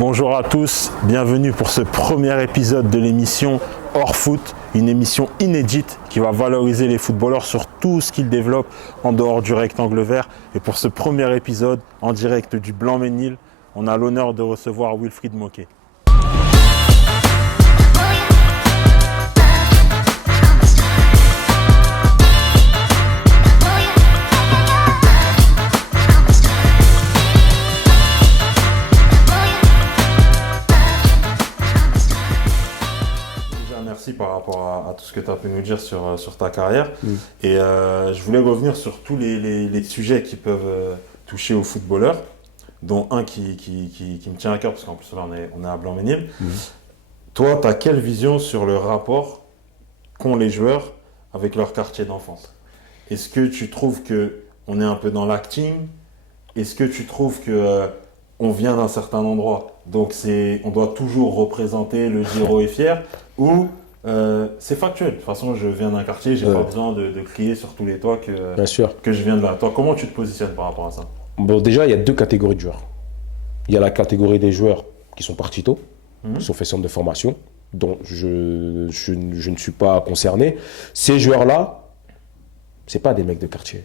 Bonjour à tous, bienvenue pour ce premier épisode de l'émission Hors Foot, une émission inédite qui va valoriser les footballeurs sur tout ce qu'ils développent en dehors du rectangle vert. Et pour ce premier épisode, en direct du Blanc-Mesnil, on a l'honneur de recevoir Wilfried Moquet. Merci par rapport à tout ce que tu as pu nous dire sur ta carrière. Et je voulais revenir sur tous les sujets qui peuvent toucher aux footballeurs, dont un qui me tient à cœur, parce qu'en plus là on est à Blanc-Mesnil. Toi, tu as quelle vision sur le rapport qu'ont les joueurs avec leur quartier d'enfance? Est-ce que tu trouves qu'on est un peu dans l'acting? Est-ce que tu trouves qu'on vient d'un certain endroit, donc on doit toujours représenter, le dire haut et fier, ou c'est factuel? De toute façon, je viens d'un quartier, j'ai pas besoin de crier sur tous les toits que je viens de là. Toi, comment tu te positionnes par rapport à ça? Bon, déjà, il y a deux catégories de joueurs. Il y a la catégorie des joueurs qui sont partis tôt, qui sont faits centre de formation, dont je ne suis pas concerné. Ces joueurs-là, c'est pas des mecs de quartier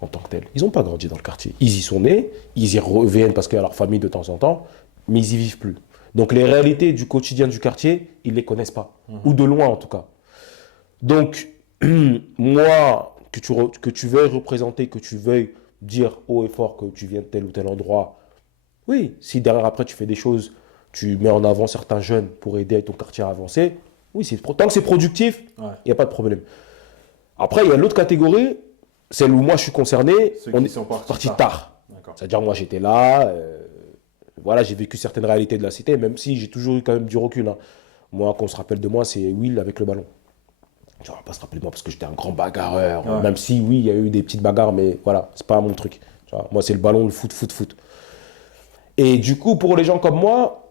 en tant que tels. Ils n'ont pas grandi dans le quartier. Ils y sont nés, ils y reviennent parce qu'il y a leur famille de temps en temps, mais ils y vivent plus. Donc les réalités du quotidien du quartier, ils ne les connaissent pas, ou de loin en tout cas. Donc, moi, que tu veuilles représenter, que tu veuilles dire haut et fort que tu viens de tel ou tel endroit, oui, si derrière après tu fais des choses, tu mets en avant certains jeunes pour aider ton quartier à avancer, oui, tant que c'est productif, il n'y a pas de problème. Après, il y a l'autre catégorie, celle où moi je suis concerné, on est parti tard. C'est-à-dire moi j'étais là, voilà, j'ai vécu certaines réalités de la cité, même si j'ai toujours eu quand même du recul. Moi, qu'on se rappelle de moi, c'est Will avec le ballon. On va pas se rappeler de moi parce que j'étais un grand bagarreur, même si oui, il y a eu des petites bagarres, mais voilà, c'est pas mon truc. Moi, c'est le ballon, le foot. Et du coup, pour les gens comme moi,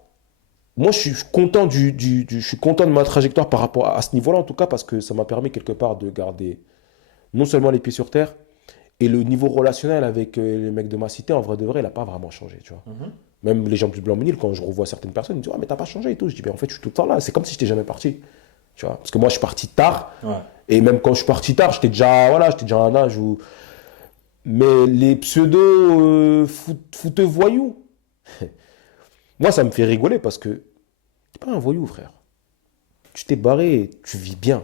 je suis content je suis content de ma trajectoire par rapport à ce niveau-là, en tout cas, parce que ça m'a permis quelque part de garder non seulement les pieds sur terre, et le niveau relationnel avec les mecs de ma cité, en vrai de vrai, il n'a pas vraiment changé, tu vois. Même les gens du Blanc-Mesnil, quand je revois certaines personnes, ils me disent « Ah, mais t'as pas changé et tout ». Je dis « Mais en fait, je suis tout le temps là. C'est comme si j'étais jamais parti. » Tu vois, parce que moi, je suis parti tard. Et même quand je suis parti tard, j'étais déjà à un âge où… Mais les footeux voyous, moi, ça me fait rigoler parce que t'es pas un voyou, frère. Tu t'es barré, tu vis bien.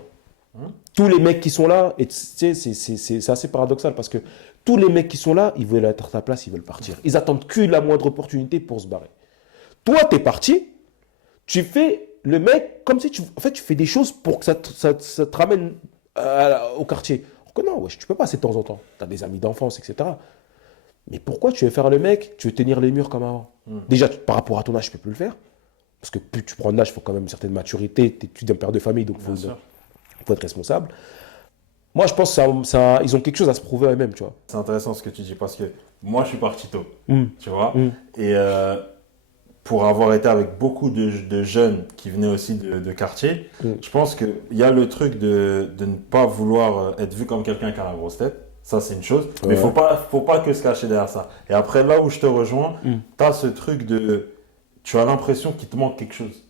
Tous les mecs qui sont là, et tu sais, c'est assez paradoxal parce que tous les mecs qui sont là, ils veulent être à ta place, ils veulent partir. Ils attendent que la moindre opportunité pour se barrer. Toi, t'es parti, tu fais le mec comme si tu fais des choses pour que ça te ramène au quartier. Alors que non, wesh, tu peux pas, c'est de temps en temps. Tu as des amis d'enfance, etc. Mais pourquoi tu veux faire le mec? Tu veux tenir les murs comme avant. Déjà, par rapport à ton âge, tu peux plus le faire. Parce que plus tu prends de l'âge, il faut quand même une certaine maturité. Tu es un père de famille, donc il faut être responsable. Moi, je pense qu'ils ont quelque chose à se prouver eux-mêmes, tu vois. C'est intéressant ce que tu dis, parce que moi, je suis parti tôt, tu vois. Et pour avoir été avec beaucoup de jeunes qui venaient aussi de quartier, je pense qu'il y a le truc de ne pas vouloir être vu comme quelqu'un qui a la grosse tête. Ça, c'est une chose. Mais faut pas que se cacher derrière ça. Et après, là où je te rejoins, tu as ce truc tu as l'impression qu'il te manque quelque chose.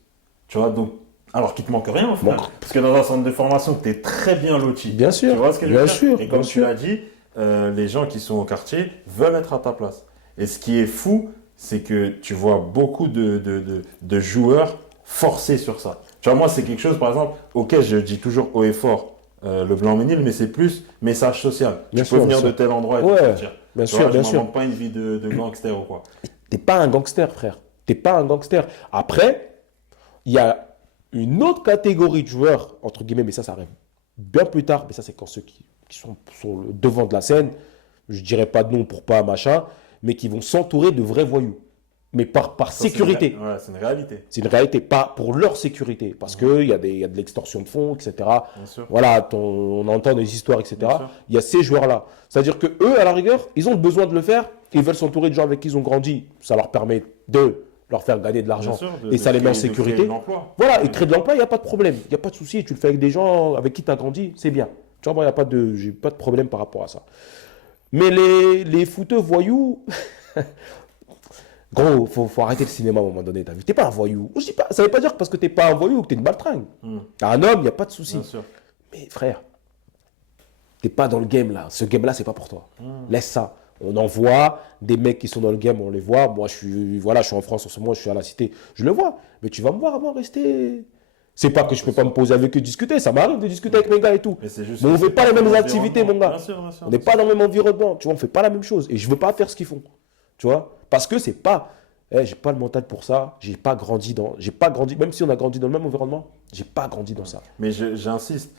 Tu vois, donc… Alors qu'il ne te manque rien, frère. Parce que dans un centre de formation, tu es très bien loti. Bien sûr. Tu vois ce que je veux dire? Et comme tu sûr. l'as dit, les gens qui sont au quartier veulent être à ta place. Et ce qui est fou, c'est que tu vois beaucoup de joueurs forcés sur ça. Tu vois, moi, c'est quelque chose, par exemple, auquel je dis toujours haut et fort le Blanc-Mesnil, mais c'est plus message social. Tu peux venir de tel endroit et te sortir. Bien sûr. Je ne m'invente pas une vie de gangster ou quoi. T'es pas un gangster, frère. T'es pas un gangster. Après, il y a une autre catégorie de joueurs, entre guillemets, mais ça arrive bien plus tard, mais ça c'est quand ceux qui sont sur le devant de la scène, je ne dirais pas de nom pour pas machin, mais qui vont s'entourer de vrais voyous. Mais par sécurité. C'est une réalité. C'est une réalité, pas pour leur sécurité, parce qu'il y a de l'extorsion de fonds, etc. Voilà, on entend des histoires, etc. Il y a ces joueurs-là. C'est-à-dire qu'eux, à la rigueur, ils ont besoin de le faire, ils veulent s'entourer de gens avec qui ils ont grandi. Ça leur permet de leur faire gagner de l'argent et ça les met en sécurité. Voilà, et créer de l'emploi, il n'y a pas de problème. Il n'y a pas de souci, tu le fais avec des gens avec qui tu as grandi, c'est bien. Tu vois, moi, j'ai pas de problème par rapport à ça. Mais les footeux voyous, Gros, faut arrêter le cinéma à un moment donné, t'as vu. T'es pas un voyou. Je dis pas, ça veut pas dire que parce que t'es pas un voyou que t'es une baltringue. T'es un homme, y a pas de souci. Bien sûr. Mais frère, t'es pas dans le game là. Ce game là, c'est pas pour toi. Laisse ça. On en voit des mecs qui sont dans le game, on les voit. Moi, je suis en France en ce moment, je suis à la cité, je le vois. Mais tu vas me voir avant rester. C'est pas que je peux pas me poser avec eux discuter, ça m'arrive de discuter avec mes gars et tout. Mais c'est juste Mais on que fait c'est pas les mêmes ton activités, mon gars. Bien sûr, bien sûr, On n'est bien pas dans le même environnement, tu vois, on fait pas la même chose. Et je veux pas faire ce qu'ils font, tu vois. Parce que c'est pas, j'ai pas le mental pour ça, j'ai pas grandi, même si on a grandi dans le même environnement, j'ai pas grandi dans ça. Mais j'insiste,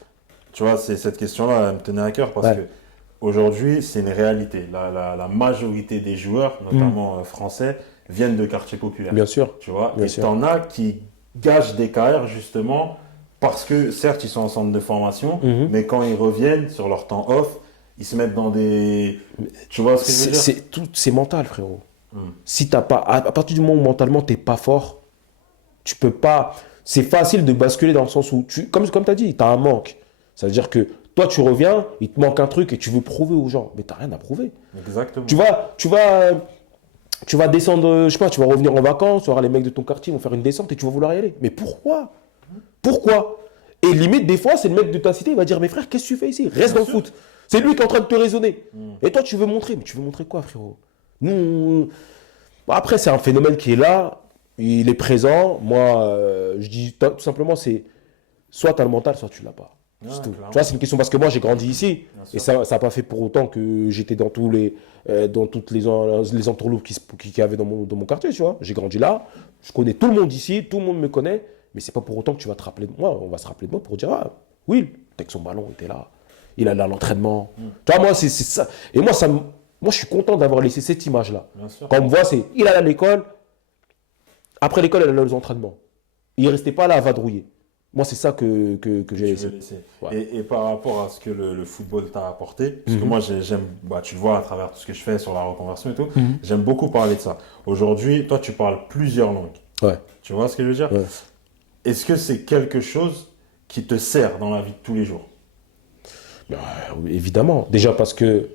tu vois, cette question-là, elle me tenait à cœur parce Ouais. que aujourd'hui, c'est une réalité. La majorité des joueurs, notamment français, viennent de quartiers populaires. Bien sûr. Tu vois, Bien et sûr. t'en as qui gâchent des carrières justement parce que certes, ils sont en centre de formation, mais quand ils reviennent sur leur temps off, ils se mettent dans des. Tu vois ce que je veux dire? C'est mental, frérot. Si t'as pas, à partir du moment où mentalement t'es pas fort, tu peux pas. C'est facile de basculer dans le sens où, comme tu as dit, tu as un manque. Ça veut dire que toi, tu reviens, il te manque un truc et tu veux prouver aux gens. Mais tu n'as rien à prouver. Exactement. Tu vas descendre, je sais pas, tu vas revenir en vacances, tu vas voir les mecs de ton quartier vont faire une descente et tu vas vouloir y aller. Mais pourquoi? Pourquoi? Et limite, des fois, c'est le mec de ta cité, il va dire, mais frère, qu'est-ce que tu fais ici? Reste dans le foot. C'est lui qui est en train de te raisonner. Et toi, tu veux montrer. Mais tu veux montrer quoi, frérot? Nous, bon, après, c'est un phénomène qui est là, il est présent. Moi, je dis tout simplement, c'est soit tu as le mental, soit tu l'as pas. C'est tout. Clairement. Tu vois, c'est une question parce que moi, j'ai grandi ici. Bien sûr. Et ça n'a pas fait pour autant que j'étais dans toutes les entourloupes qu'il y avait dans mon quartier, tu vois. J'ai grandi là, je connais tout le monde ici, tout le monde me connaît, mais c'est pas pour autant que tu vas te rappeler de moi. On va se rappeler de moi pour dire, ah, Will, dès que son ballon était là, il allait à l'entraînement. Tu vois, moi, c'est ça. Et moi, moi, je suis content d'avoir laissé cette image-là. Bien sûr. Quand on me voit, c'est, il allait à l'école, après l'école, il allait aux entraînements. Il restait pas là à vadrouiller. Moi, c'est ça que j'ai Tu veux laissé. laisser. Ouais. Et par rapport à ce que le football t'a apporté, parce que moi j'aime, tu le vois à travers tout ce que je fais sur la reconversion et tout, j'aime beaucoup parler de ça. Aujourd'hui, toi tu parles plusieurs langues. Ouais. Tu vois ce que je veux dire? Ouais. Est-ce que c'est quelque chose qui te sert dans la vie de tous les jours? Bah, évidemment. Déjà parce que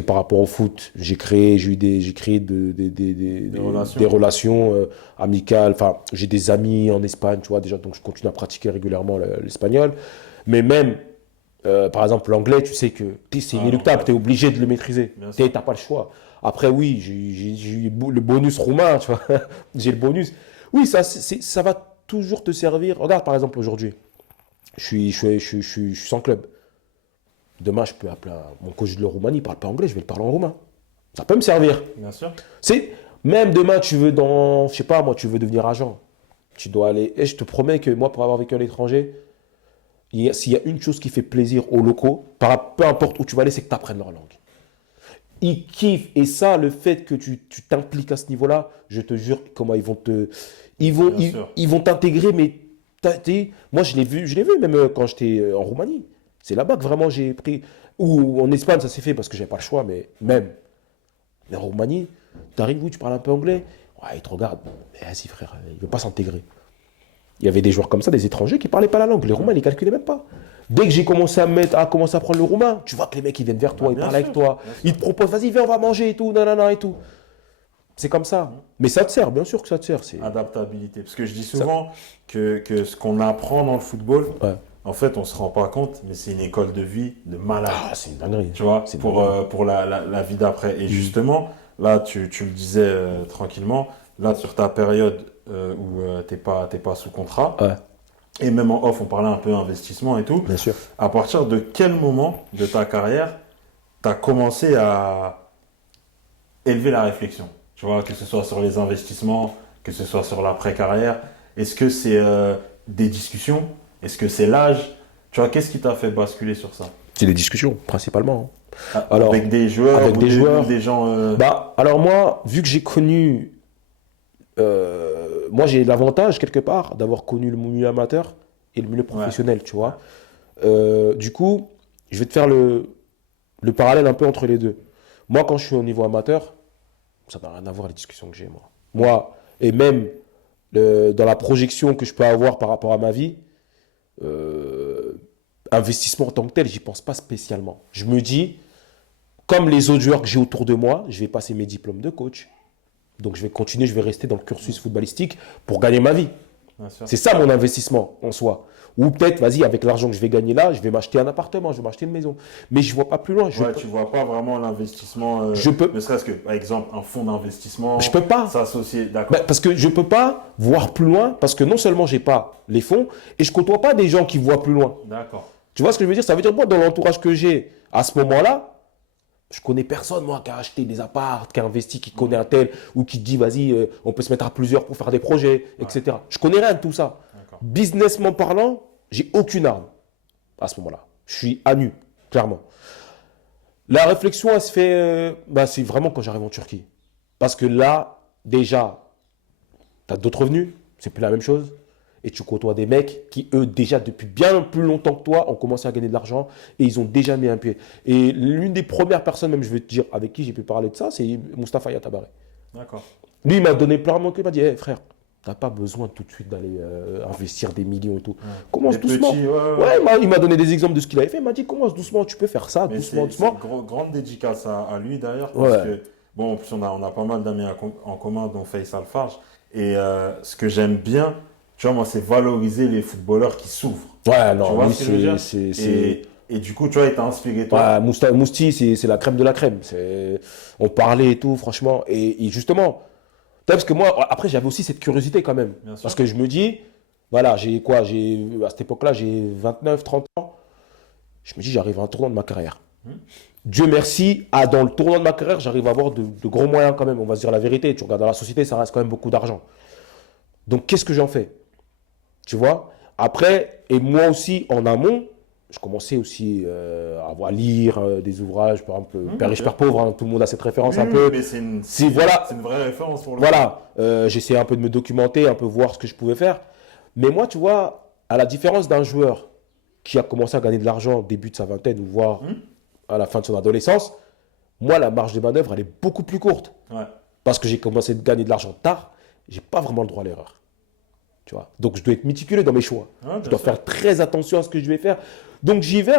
par rapport au foot, j'ai créé relations. des relations amicales. Enfin, j'ai des amis en Espagne, tu vois, déjà, donc je continue à pratiquer régulièrement l'espagnol. Mais même, par exemple, l'anglais, tu sais que c'est inéluctable, tu es obligé de le maîtriser. Bien Tu sûr. n'as pas le choix. Après, oui, j'ai eu le bonus roumain, tu vois. J'ai le bonus. Oui, ça va toujours te servir. Regarde, par exemple, aujourd'hui, je suis sans club. Demain, je peux appeler mon coach de Roumanie, il ne parle pas anglais, je vais le parler en roumain. Ça peut me servir. Bien sûr. Même demain, je sais pas, moi, tu veux devenir agent. Tu dois aller. Et je te promets que moi, pour avoir vécu à l'étranger, s'il y a une chose qui fait plaisir aux locaux, peu importe où tu vas aller, c'est que tu apprennes leur langue. Ils kiffent. Et ça, le fait que tu t'impliques à ce niveau-là, je te jure, comment ils vont te. Bien sûr. Ils vont t'intégrer, mais moi, je l'ai vu même quand j'étais en Roumanie. C'est là-bas que vraiment j'ai pris. Ou en Espagne, ça s'est fait parce que j'avais pas le choix, mais même. Mais en Roumanie, tu arrives où tu parles un peu anglais. Ouais, ils te regardent. Mais vas-y, frère, il ne veut pas s'intégrer. Il y avait des joueurs comme ça, des étrangers qui ne parlaient pas la langue. Les Roumains, ils ne calculaient même pas. Dès que j'ai commencé à commencer à prendre le roumain, tu vois que les mecs, ils viennent vers toi, ils bien parlent sûr, avec toi. bien sûr. Ils te proposent, vas-y, viens, on va manger et tout, nanana et tout. C'est comme ça. Mais ça te sert, bien sûr que ça te sert. Adaptabilité. Parce que je dis souvent que ce qu'on apprend dans le football, Ouais. en fait, on ne se rend pas compte, mais c'est une école de vie de malade. Ah, c'est une dinguerie. Tu vois, C'est pour la vie d'après. Et justement, là, tu le disais tranquillement, là, sur ta période où t'es pas sous contrat, Ouais, et même en off, on parlait un peu investissement et tout, bien sûr. à partir de quel moment de ta carrière tu as commencé à élever la réflexion? Tu vois, que ce soit sur les investissements, que ce soit sur l'après-carrière. Est-ce que c'est des discussions? Est-ce que c'est l'âge? Tu vois, qu'est-ce qui t'a fait basculer sur ça? C'est des discussions, principalement. Alors, avec des joueurs avec ou des joueurs. ou des gens... Alors moi, vu que j'ai connu... moi, j'ai l'avantage, quelque part, d'avoir connu le milieu amateur et le milieu professionnel, tu vois. Du coup, je vais te faire le parallèle un peu entre les deux. Moi, quand je suis au niveau amateur, ça n'a rien à voir les discussions que j'ai, moi. Moi, et même dans la projection que je peux avoir par rapport à ma vie, investissement en tant que tel, j'y pense pas spécialement. Je me dis, Comme les autres joueurs que j'ai autour de moi, je vais passer mes diplômes de coach. Donc je vais continuer, je vais rester dans le cursus footballistique pour gagner ma vie. Bien sûr. C'est ça mon investissement en soi. Ou peut-être, vas-y, avec l'argent que je vais gagner là, je vais m'acheter un appartement, je vais m'acheter une maison. Mais je ne vois pas plus loin. Ouais, tu vois pas vraiment l'investissement, Je peux- ne serait-ce que, par exemple, un fonds d'investissement. Je peux pas. S'associer, d'accord. Parce que je ne peux pas voir plus loin, parce que non seulement je n'ai pas les fonds, et je ne côtoie pas des gens qui voient plus loin. D'accord. Tu vois ce que je veux dire? Ça veut dire, moi, dans l'entourage que j'ai à ce moment-là, je connais personne, moi, qui a acheté des apparts, qui a investi, qui connaît un tel, ou qui dit, vas-y, on peut se mettre à plusieurs pour faire des projets, etc. Je connais rien de tout ça. D'accord. Businessment parlant, j'ai aucune arme à ce moment-là. Je suis à nu, clairement. La réflexion, elle se fait, c'est vraiment quand j'arrive en Turquie. Parce que là, déjà, tu as d'autres revenus, c'est plus la même chose. Et tu côtoies des mecs qui, eux, déjà depuis bien plus longtemps que toi, ont commencé à gagner de l'argent et ils ont déjà mis un pied. Et l'une des premières personnes, même je vais te dire, avec qui j'ai pu parler de ça, c'est Mustapha Yatabare. D'accord. Lui, il m'a donné plein de il m'a dit, hey, frère, tu n'as pas besoin tout de suite d'aller investir des millions et tout. Commence Les doucement. petits, Il m'a donné des exemples de ce qu'il avait fait. Il m'a dit, commence doucement, tu peux faire ça, Mais doucement, c'est doucement. grande dédicace à lui d'ailleurs, parce Ouais. que, bon, en plus on a pas mal d'amis en commun, dont Faisal Farj. Et ce que j'aime bien, tu vois, moi, c'est valoriser les footballeurs qui s'ouvrent. Ouais, Tu non, vois lui, ce que je veux dire c'est. Et du coup, tu vois, il t'a inspiré toi. Ouais, Mousti, c'est la crème de la crème. On parlait et tout, franchement. Et justement, parce que moi, après, j'avais aussi cette curiosité quand même. Bien sûr. Parce que je me dis, voilà, à cette époque-là, j'ai 29, 30 ans. Je me dis, j'arrive à un tournant de ma carrière. Dieu merci, dans le tournant de ma carrière, j'arrive à avoir de gros moyens quand même. On va se dire la vérité. Tu regardes dans la société, ça reste quand même beaucoup d'argent. Donc, qu'est-ce que j'en fais? Tu vois? Après, et moi aussi, en amont, je commençais aussi à lire des ouvrages, par exemple, Père riche, Père pauvre, hein, tout le monde a cette référence un peu. Mais c'est une, Voilà. c'est une vraie référence pour le Voilà, j'essayais un peu de me documenter, un peu voir ce que je pouvais faire. Mais moi, tu vois, à la différence d'un joueur qui a commencé à gagner de l'argent au début de sa vingtaine, ou voire à la fin de son adolescence, moi, la marge de manœuvre, elle est beaucoup plus courte. Ouais. Parce que j'ai commencé à gagner de l'argent tard, j'ai pas vraiment le droit à l'erreur. Tu vois. Donc, je dois être méticuleux dans mes choix. Ouais, Je bien dois sûr. faire très attention à ce que je vais faire. Donc, j'y vais,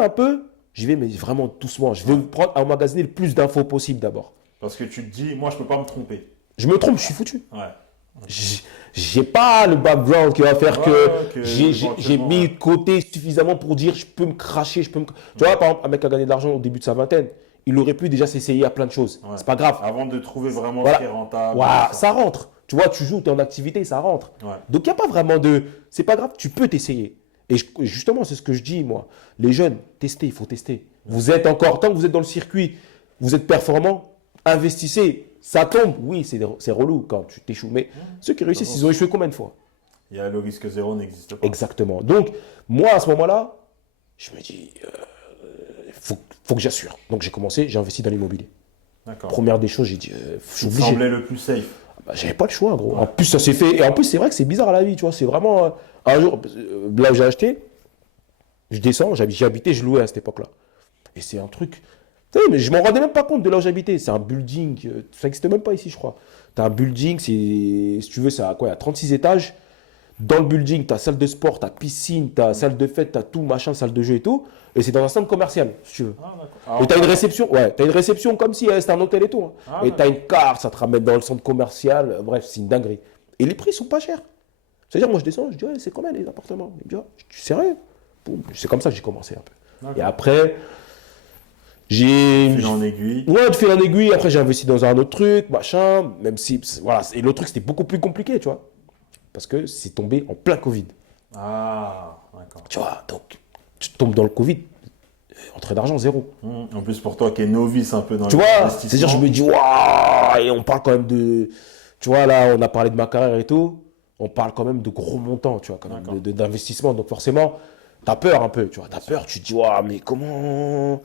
mais vraiment doucement. Je vais prendre à emmagasiner le plus d'infos possible d'abord. Parce que tu te dis, moi, je peux pas me tromper. Je me trompe, je suis foutu. Ouais. J'ai pas le background qui va faire que j'ai éventuellement, mis de côté suffisamment pour dire je peux me cracher, Tu vois, par exemple, un mec qui a gagné de l'argent au début de sa vingtaine, il aurait pu déjà s'essayer à plein de choses. Ouais. C'est pas grave. Avant de trouver vraiment Voilà. ce qui est rentable. Ouah, tout ça rentre. Tu vois, tu joues, tu es en activité, ça rentre. Ouais. Donc il n'y a pas vraiment de. C'est pas grave, tu peux t'essayer. Et justement, c'est ce que je dis, moi. Les jeunes, testez, il faut tester. Vous êtes encore, tant que vous êtes dans le circuit, vous êtes performant, investissez. Ça tombe, oui, c'est relou quand tu t'échoues. Mais ceux qui réussissent, ils ont échoué combien de fois? Il y a le risque zéro n'existe pas. Exactement. Donc, moi, à ce moment-là, je me dis, faut que j'assure. Donc, j'ai investi dans l'immobilier. D'accord. Première des choses, j'ai dit, je suis Ce qui te obligé. semblait le plus safe. Bah, j'avais pas le choix, gros. En plus, ça s'est fait. Et en plus, c'est vrai que c'est bizarre à la vie, tu vois. C'est vraiment. Un jour, là où j'ai acheté, je descends, j'habitais, je louais à cette époque-là. Et c'est un truc. Tu sais, mais je m'en rendais même pas compte de là où j'habitais. C'est un building. Ça n'existe même pas ici, je crois. Tu as un building, si tu veux, ça a quoi? Il y a 36 étages. Dans le building, tu as salle de sport, tu as piscine, tu as salle de fête, tu as tout, machin, salle de jeu et tout. Et c'est dans un centre commercial, si tu veux. Ah, d'accord. Et tu as une réception, t'as une réception comme si c'était un hôtel et tout. Hein. Ah, et tu as une carte, ça te ramène dans le centre commercial. Bref, c'est une dinguerie. Et les prix sont pas chers. C'est-à-dire, moi je descends, je dis, ouais, c'est combien les appartements? Il me dit, ah, tu sais rien. Boum. C'est comme ça que j'ai commencé un peu. D'accord. Et après, j'ai. Fil en aiguille. Ouais, de fil en aiguille. Après, j'ai investi dans un autre truc, machin. Même si. Voilà. Et l'autre truc, c'était beaucoup plus compliqué, tu vois. Parce que c'est tombé en plein Covid. Ah, d'accord. Tu vois, donc, tu tombes dans le Covid, entrée d'argent, zéro. En plus, pour toi qui es novice un peu dans Tu les vois, investissements. c'est-à-dire, je me dis, waouh, et on parle quand même de. Tu vois, là, on a parlé de ma carrière et tout. On parle quand même de gros montants, tu vois, quand même, d'investissement. Donc, forcément, t'as peur un peu, tu vois. T'as peur, tu te dis, waouh, mais comment.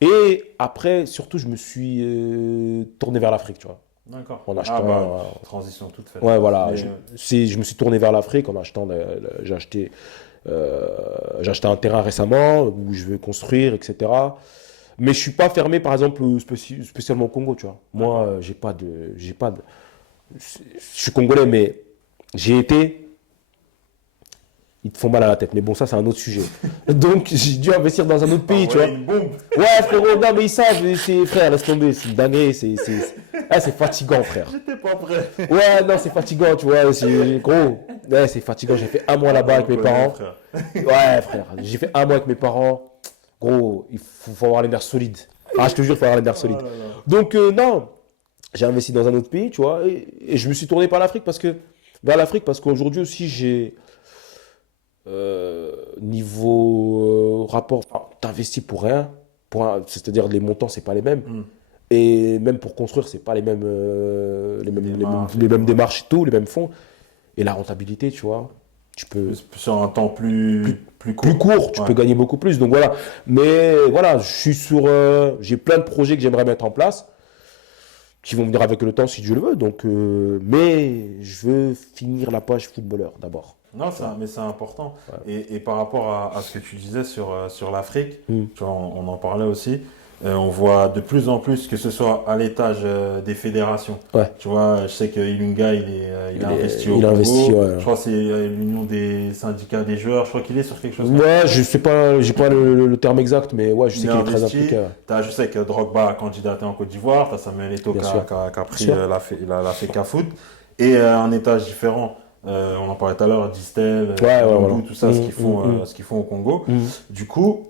Et après, surtout, je me suis tourné vers l'Afrique, tu vois. D'accord. En achetant. Transition toute faite. Ouais, voilà. Mais, Je me suis tourné vers l'Afrique en achetant. J'ai acheté un terrain récemment où je veux construire, etc. Mais je suis pas fermé, par exemple, spécialement au Congo, tu vois. Moi, j'ai pas de. Je suis congolais, mais j'ai été. ils te font mal à la tête. Mais bon, ça, c'est un autre sujet. Donc, j'ai dû investir dans un autre pays, tu vois. Une bombe. Ouais, frérot, non, mais ils savent, frère, laisse tomber, c'est une dinguerie, c'est fatigant, frère. J'étais pas prêt. Ouais, non, c'est fatigant, tu vois, gros, ouais, c'est fatigant, j'ai fait un mois là-bas avec mes parents. Frère. Ouais, frère, j'ai fait un mois avec mes parents. Gros, il faut avoir les nerfs solides. Ah, je te jure, il faut avoir les nerfs solides. Oh là là. Donc, non, j'ai investi dans un autre pays, tu vois, et je me suis tourné vers l'Afrique parce qu'aujourd'hui aussi, j'ai niveau rapport, t'investis pour rien, c'est-à-dire les montants, c'est pas les mêmes. Et même pour construire, c'est pas les mêmes démarches et tout, les mêmes fonds. Et la rentabilité, tu vois, tu peux. Sur un temps plus court. Plus court, tu peux gagner beaucoup plus. Donc voilà. Mais voilà, j'ai plein de projets que j'aimerais mettre en place qui vont venir avec le temps si Dieu le veut. Donc, mais je veux finir la page footballeur d'abord. Non, mais c'est important. Ouais. Et par rapport à ce que tu disais sur l'Afrique, tu vois, on en parlait aussi. On voit de plus en plus que ce soit à l'étage des fédérations. Ouais. Tu vois, je sais que Ilunga, il a investi au Congo. Ouais. Je crois que c'est l'union des syndicats des joueurs. Je crois qu'il est sur quelque chose. Ouais, je sais pas, j'ai pas le terme exact, mais ouais, je sais qu'il est très impliqué. Je sais que Drogba a candidaté en Côte d'Ivoire. T'as Samuel Eto'o qui a pris la FECA Foot. Et un étage différent. On en parlait tout à l'heure, Distel, tout ça, ce qu'ils font au Congo. Du coup,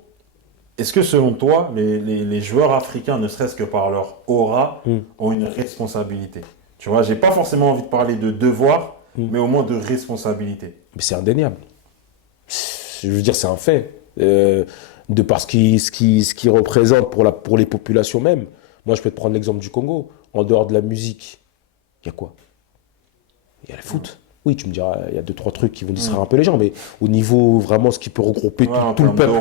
est-ce que selon toi, les joueurs africains, ne serait-ce que par leur aura, ont une responsabilité? Tu vois, j'ai pas forcément envie de parler de devoir, mais au moins de responsabilité. Mais c'est indéniable. Je veux dire, c'est un fait. De par ce qu'ils représentent pour les populations même. Moi, je peux te prendre l'exemple du Congo. En dehors de la musique, il y a quoi? Il y a le foot. Oui, tu me diras, il y a 2-3 trucs qui vont distraire un peu les gens, mais au niveau vraiment ce qui peut regrouper tout le peuple,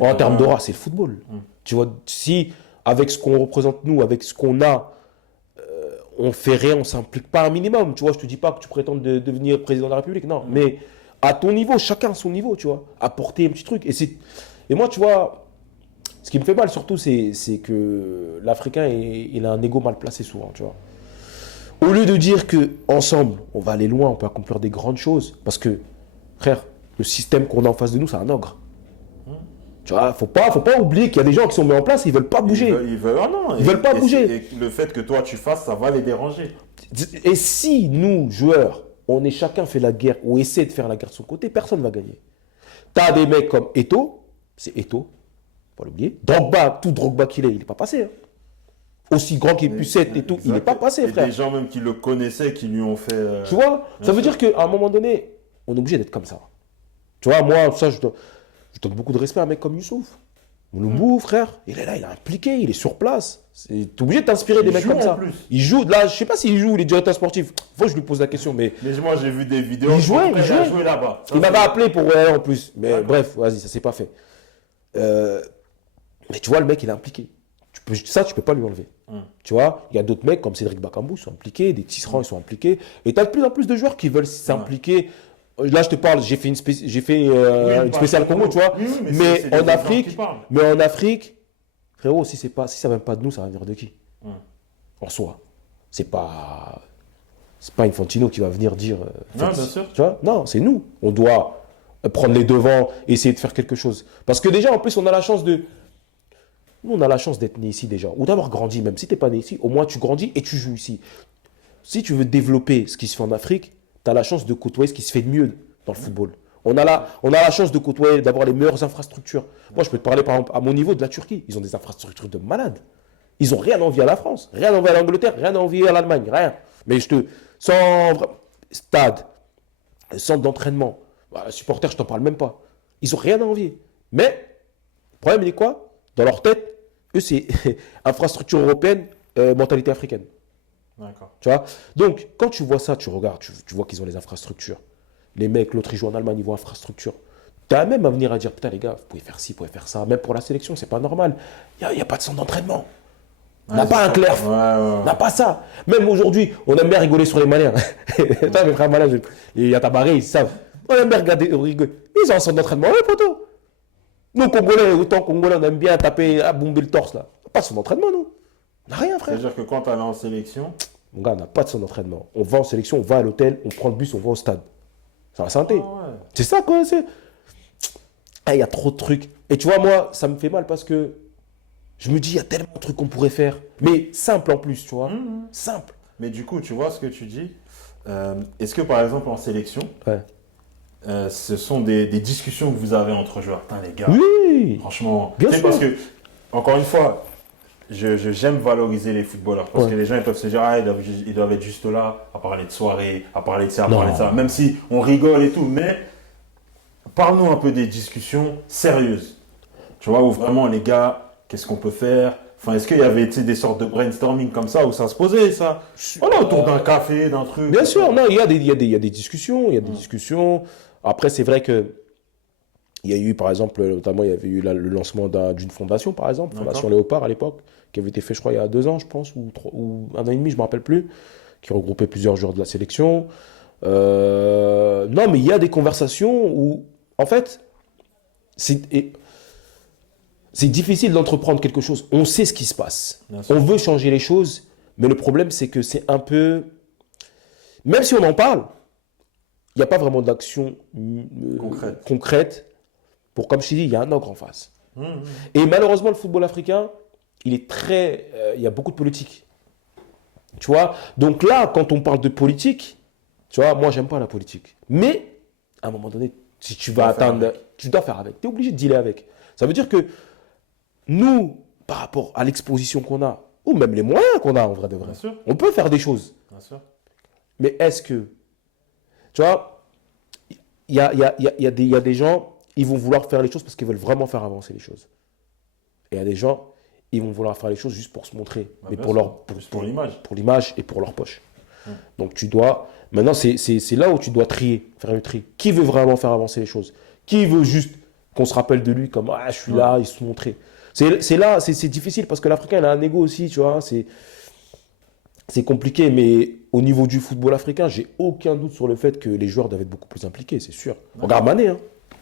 en termes d'aura, c'est le football. Tu vois, si avec ce qu'on représente nous, avec ce qu'on a, on fait rien, on s'implique pas un minimum. Tu vois, je te dis pas que tu prétends devenir président de la République, non, mais à ton niveau, chacun à son niveau, tu vois, apporter un petit truc. Et moi, tu vois, ce qui me fait mal surtout, c'est que l'Africain, il a un ego mal placé souvent, tu vois. Au lieu de dire qu'ensemble, on va aller loin, on peut accomplir des grandes choses. Parce que, frère, le système qu'on a en face de nous, c'est un ogre. Tu vois, faut pas oublier qu'il y a des gens qui sont mis en place, ils veulent pas bouger. Ils veulent pas bouger. Et le fait que toi, tu fasses, ça va les déranger. Et si nous, joueurs, chacun fait la guerre ou essaie de faire la guerre de son côté, personne ne va gagner. Tu as des mecs comme Eto'o, c'est Eto'o, faut pas l'oublier. Drogba, tout Drogba qu'il est, il n'est pas passé. Aussi grand qu'il puisse être et tout, il n'est pas passé, frère. Des gens même qui le connaissaient, qui lui ont fait... Tu vois, ça veut dire qu'à un moment donné, on est obligé d'être comme ça. Tu vois, moi, ça, je donne beaucoup de respect à un mec comme Youssouf. Loumou, frère, il est là, il est impliqué, il est sur place. Tu es obligé de t'inspirer des mecs comme ça. Il joue, là, je sais pas s'il joue ou il est directeur sportif. Faut que je lui pose la question, mais moi, j'ai vu des vidéos. Il jouait là-bas. Il m'avait appelé pour en plus. Mais bref, vas-y, ça s'est pas fait. Mais tu vois, le mec, il est impliqué. Tu peux pas lui enlever. Tu vois, il y a d'autres mecs comme Cédric Bakambu, ils sont impliqués, des Tisserands, ils sont impliqués. Et tu as de plus en plus de joueurs qui veulent s'impliquer. Là, je te parle, j'ai fait une spéciale Congo, tu vois. Mais en Afrique, frérot, si ça vient pas de nous, ça va venir de qui? En soi. C'est pas Infantino qui va venir dire. Non, bien sûr. Tu vois, non, c'est nous. On doit prendre les devants, essayer de faire quelque chose. Parce que déjà, en plus, on a la chance d'être né ici déjà, ou d'avoir grandi même. Si tu n'es pas né ici, au moins tu grandis et tu joues ici. Si tu veux développer ce qui se fait en Afrique, tu as la chance de côtoyer ce qui se fait de mieux dans le football. On a la chance de côtoyer, d'avoir les meilleures infrastructures. Moi, je peux te parler par exemple à mon niveau de la Turquie. Ils ont des infrastructures de malades. Ils n'ont rien à envier à la France, rien à envier à l'Angleterre, rien à envier à l'Allemagne, rien. Mais sans stade, centre d'entraînement, supporters, je t'en parle même pas. Ils n'ont rien à envier. Mais, le problème, il est quoi? Dans leur tête, eux, c'est infrastructure européenne, mentalité africaine. D'accord. Tu vois? Donc, quand tu vois ça, tu regardes, tu vois qu'ils ont les infrastructures. Les mecs, l'autre, ils jouent en Allemagne, ils voient infrastructure. Tu as même à venir à dire, putain, les gars, vous pouvez faire ci, vous pouvez faire ça. Même pour la sélection, c'est pas normal. Il n'y a pas de centre d'entraînement. On n'a pas un clerf. On n'a pas ça. Même aujourd'hui, on aime bien rigoler sur les Maliens. Toi, mes frères Maliens, il y a Tabaré, ils savent. On aime bien rigoler. Ils ont un centre d'entraînement, ouais, poto. Nous, Congolais, autant Congolais, on aime bien taper, bomber le torse, là. Pas de son entraînement, nous. On n'a rien, frère. C'est-à-dire que quand tu allais en sélection... Mon gars, on n'a pas de son entraînement. On va en sélection, on va à l'hôtel, on prend le bus, on va au stade. Ça va santé. C'est ça, quoi. Il y a trop de trucs. Et tu vois, moi, ça me fait mal parce que je me dis, il y a tellement de trucs qu'on pourrait faire. Mais simple en plus, tu vois. Simple. Mais du coup, tu vois ce que tu dis. Est-ce que par exemple en sélection, Ouais. ce sont des discussions que vous avez entre joueurs? Putain, les gars, Oui. franchement. Bien Tu sais, sûr. parce que, encore une fois, j'aime valoriser les footballeurs. Parce Ouais. que les gens ils peuvent se dire, ah, ils doivent être juste là à parler de soirée, à parler de ça, à Non. parler de ça. Même si on rigole et tout. Mais parle-nous un peu des discussions sérieuses. Tu vois, où vraiment les gars, qu'est-ce qu'on peut faire? Enfin, est-ce qu'il y avait des sortes de brainstorming comme ça où ça se posait, ça? Voilà, autour d'un café, d'un truc. Bien sûr, non, il y a des discussions, il y a des discussions. Après, c'est vrai que il y a eu, par exemple, notamment, il y avait eu le lancement d'une fondation, par exemple, D'accord. Fondation Léopard à l'époque, qui avait été fait, je crois, il y a 2 ans, je pense, ou 1 an et demi, je ne me rappelle plus, qui regroupait plusieurs joueurs de la sélection. Non, mais il y a des conversations où, en fait, c'est difficile d'entreprendre quelque chose. On sait ce qui se passe. Bien sûr. On veut changer les choses, mais le problème, c'est que c'est un peu... Même si on en parle, il n'y a pas vraiment d'action concrète pour, comme je t'ai dit, il y a un ogre en face. Et malheureusement, le football africain, il est très... il y a beaucoup de politique. Tu vois? Donc là, quand on parle de politique, tu vois, moi, j'aime pas la politique. Mais, à un moment donné, si tu vas atteindre... Tu dois faire avec. Tu es obligé de dealer avec. Ça veut dire que nous, par rapport à l'exposition qu'on a, ou même les moyens qu'on a en vrai de vrai, Bien sûr. on peut faire des choses. Bien sûr. Mais est-ce que, tu vois, il y a des gens, ils vont vouloir faire les choses parce qu'ils veulent vraiment faire avancer les choses. Et il y a des gens, ils vont vouloir faire les choses juste pour se montrer, mais bien pour sûr. leur, Juste pour l'image. pour l'image et pour leur poche. Donc tu dois, maintenant c'est là où tu dois trier, faire le tri. Qui veut vraiment faire avancer les choses? Qui veut juste qu'on se rappelle de lui comme ah je suis là, il se montrait. C'est là, c'est difficile parce que l'Africain il a un ego aussi, tu vois. C'est compliqué, mais au niveau du football africain, j'ai aucun doute sur le fait que les joueurs doivent être beaucoup plus impliqués, c'est sûr. Regarde Mané, hein.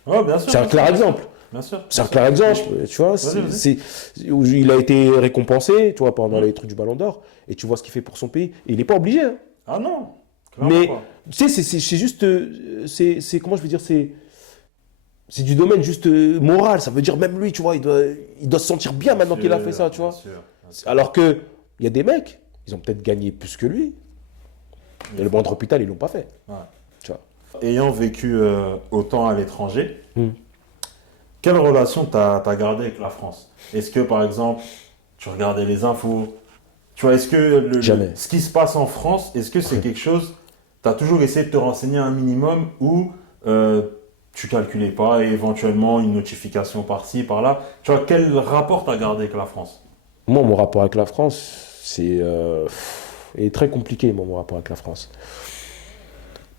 Ouais, bien sûr. C'est un bien clair sûr. exemple. Bien sûr. C'est un clair exemple, tu vois. Vas-y. Il a été récompensé, tu vois, pendant les trucs du Ballon d'Or, et tu vois ce qu'il fait pour son pays. Et il n'est pas obligé, hein. Ah non. Clairement Mais pas. tu sais, c'est juste, comment je veux dire, c'est du domaine juste moral. Ça veut dire même lui, tu vois, il doit se sentir bien maintenant qu'il a fait ça, tu vois. Bien sûr. Alors que il y a des mecs, ils ont peut-être gagné plus que lui. Et le banc d'hôpital, ils l'ont pas fait. Ouais. Tu vois. Ayant vécu autant à l'étranger, Mm. quelle relation tu as gardé avec la France? Est-ce que, par exemple, tu regardais les infos? Tu vois, est-ce que Jamais. ce qui se passe en France, est-ce que c'est quelque chose, tu as toujours essayé de te renseigner un minimum ou tu calculais pas et éventuellement une notification par-ci, par-là? Tu vois, quel rapport tu as gardé avec la France? Moi, mon rapport avec la France, il est très compliqué, mon rapport avec la France.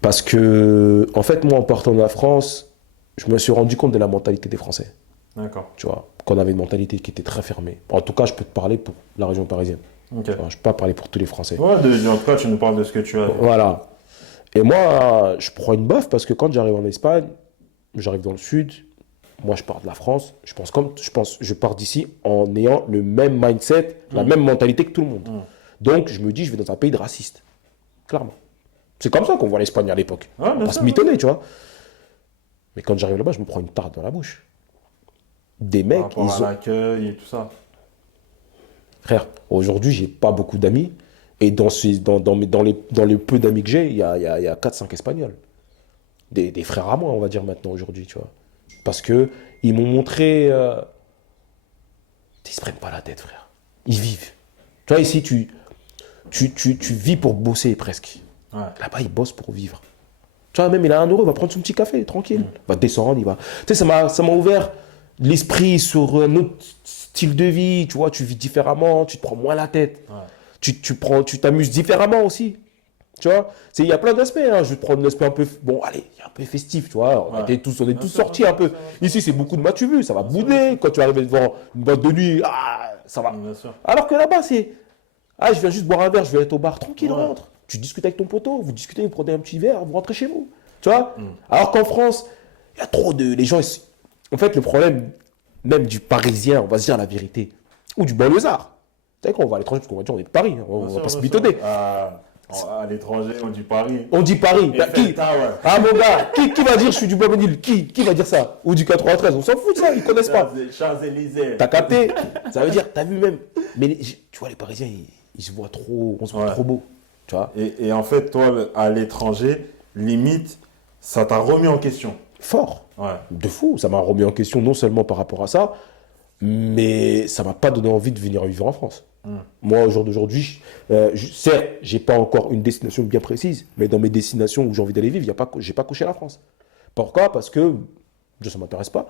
Parce que, en fait, moi, en partant de la France, je me suis rendu compte de la mentalité des Français. D'accord. Tu vois, qu'on avait une mentalité qui était très fermée. En tout cas, je peux te parler pour la région parisienne. Ok. Tu vois, je ne peux pas parler pour tous les Français. Ouais, en tout cas, tu nous parles de ce que tu as vu. Voilà. Et moi, je prends une baffe parce que quand j'arrive en Espagne, j'arrive dans le sud, moi je pars de la France, je pars d'ici en ayant le même mindset, la même mentalité que tout le monde. Donc je me dis, je vais dans un pays de racistes. Clairement. C'est comme ça qu'on voit l'Espagne à l'époque. Ouais, On bien va pas sûr, se mitonner, tu vois. Mais quand j'arrive là-bas, je me prends une tarte dans la bouche. Des Par mecs, rapport à l'accueil et tout ça. Frère, aujourd'hui, j'ai pas beaucoup d'amis. Et dans les peu d'amis que j'ai, il y a 4-5 Espagnols. Des frères à moi, on va dire maintenant, aujourd'hui, tu vois. Parce que ils m'ont montré... ils se prennent pas la tête, frère. Ils vivent. Tu vois, ici, tu vis pour bosser, presque. Ouais. Là-bas, ils bossent pour vivre. Tu vois, même il a 1 euro, il va prendre son petit café, tranquille. Il va descendre, il va... Tu sais, ça m'a ouvert l'esprit sur un autre style de vie, tu vois, tu vis différemment, tu te prends moins la tête. Ouais. Tu t'amuses différemment aussi. Tu vois, il y a plein d'aspects. Hein. Je vais te prendre l'aspect un peu, bon, allez, un peu festif, tu vois. On est tous sortis un peu. Ici, c'est beaucoup de matu vu, ça va bouder. Quand tu arrives devant une boîte de nuit, ça va. Bien sûr. Alors que là-bas, je viens juste boire un verre, je vais être au bar, tranquille, rentre. Tu discutes avec ton poteau, vous discutez, vous prenez un petit verre, vous rentrez chez vous. Tu vois. Alors qu'en France, il y a trop de. Les gens, en fait, le problème, même du Parisien, on va se dire la vérité, ou du banlieusard. Tu sais, quand on va à l'étranger, parce qu'on va dire on est de Paris, on va pas se mitonner. À l'étranger, on dit Paris. On dit Paris. Eiffel Tower. Ah mon gars, qui va dire je suis du Bobonil? Qui va dire ça? Ou du 93? On s'en fout de ça, ils connaissent pas. Champs-Élysées. T'as capté? Ça veut dire, t'as vu même. Mais tu vois, les Parisiens, ils se voient trop, on se voit trop beau. Tu vois? Et en fait, toi, à l'étranger, limite, ça t'a remis en question. Fort. Ouais. De fou. Ça m'a remis en question non seulement par rapport à ça, mais ça m'a pas donné envie de venir vivre en France. Moi, au jour d'aujourd'hui, certes, j'ai pas encore une destination bien précise, mais dans mes destinations où j'ai envie d'aller vivre, j'ai pas coché la France. Pourquoi? Parce que ça m'intéresse pas.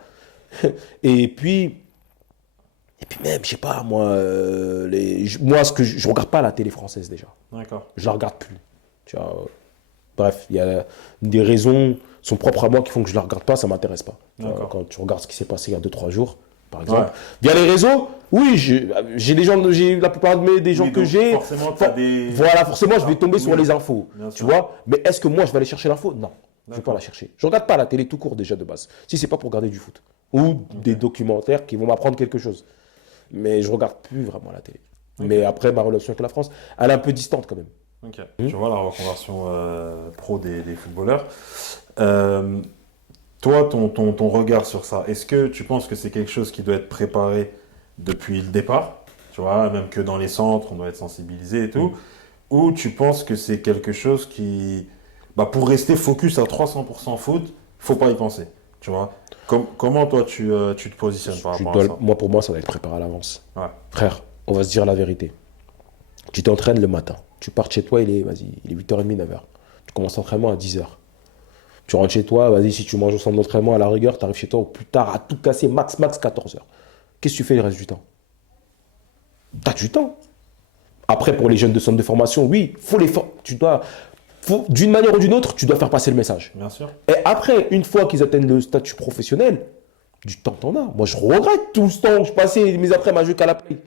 Et puis même, je sais pas, moi, je regarde pas la télé française déjà. D'accord. Je la regarde plus. Tu vois, bref, il y a des raisons sont propres à moi qui font que je la regarde pas, ça m'intéresse pas. Tu vois, quand tu regardes ce qui s'est passé il y a 2-3 jours, par exemple. Via les réseaux, oui, j'ai la plupart des gens que j'ai. Forcément, tu as des. Voilà, forcément, je vais tomber sur les infos. Bien Tu sûr. vois, mais est-ce que moi, je vais aller chercher l'info? Non, je vais pas la chercher. Je regarde pas la télé tout court déjà de base. Si c'est pas pour regarder du foot ou des documentaires qui vont m'apprendre quelque chose. Mais je regarde plus vraiment la télé. Mais après, ma relation avec la France, elle est un peu distante quand même. Ok. Je vois la reconversion pro des footballeurs. Toi, ton regard sur ça, est-ce que tu penses que c'est quelque chose qui doit être préparé depuis le départ? Tu vois, même que dans les centres, on doit être sensibilisé et tout. Ou tu penses que c'est quelque chose qui, pour rester focus à 300% foot, faut pas y penser. Tu vois? Comment toi tu te positionnes par rapport à ça? Moi, pour moi, ça doit être préparé à l'avance. Ouais. Frère, on va se dire la vérité. Tu t'entraînes le matin. Tu pars de chez toi, il est 8h30, 9h. Tu commences l'entraînement à 10h. Tu rentres chez toi, vas-y, si tu manges au centre d'entraînement, à la rigueur, tu arrives chez toi au plus tard à tout casser, max 14h. Qu'est-ce que tu fais le reste du temps? Tu as du temps. Après, pour les jeunes de centre de formation, oui, d'une manière ou d'une autre, tu dois faire passer le message. Bien sûr. Et après, une fois qu'ils atteignent le statut professionnel, du temps, t'en as. Moi, je regrette tout ce temps que je passais mes après-midi à jouer qu'à la play.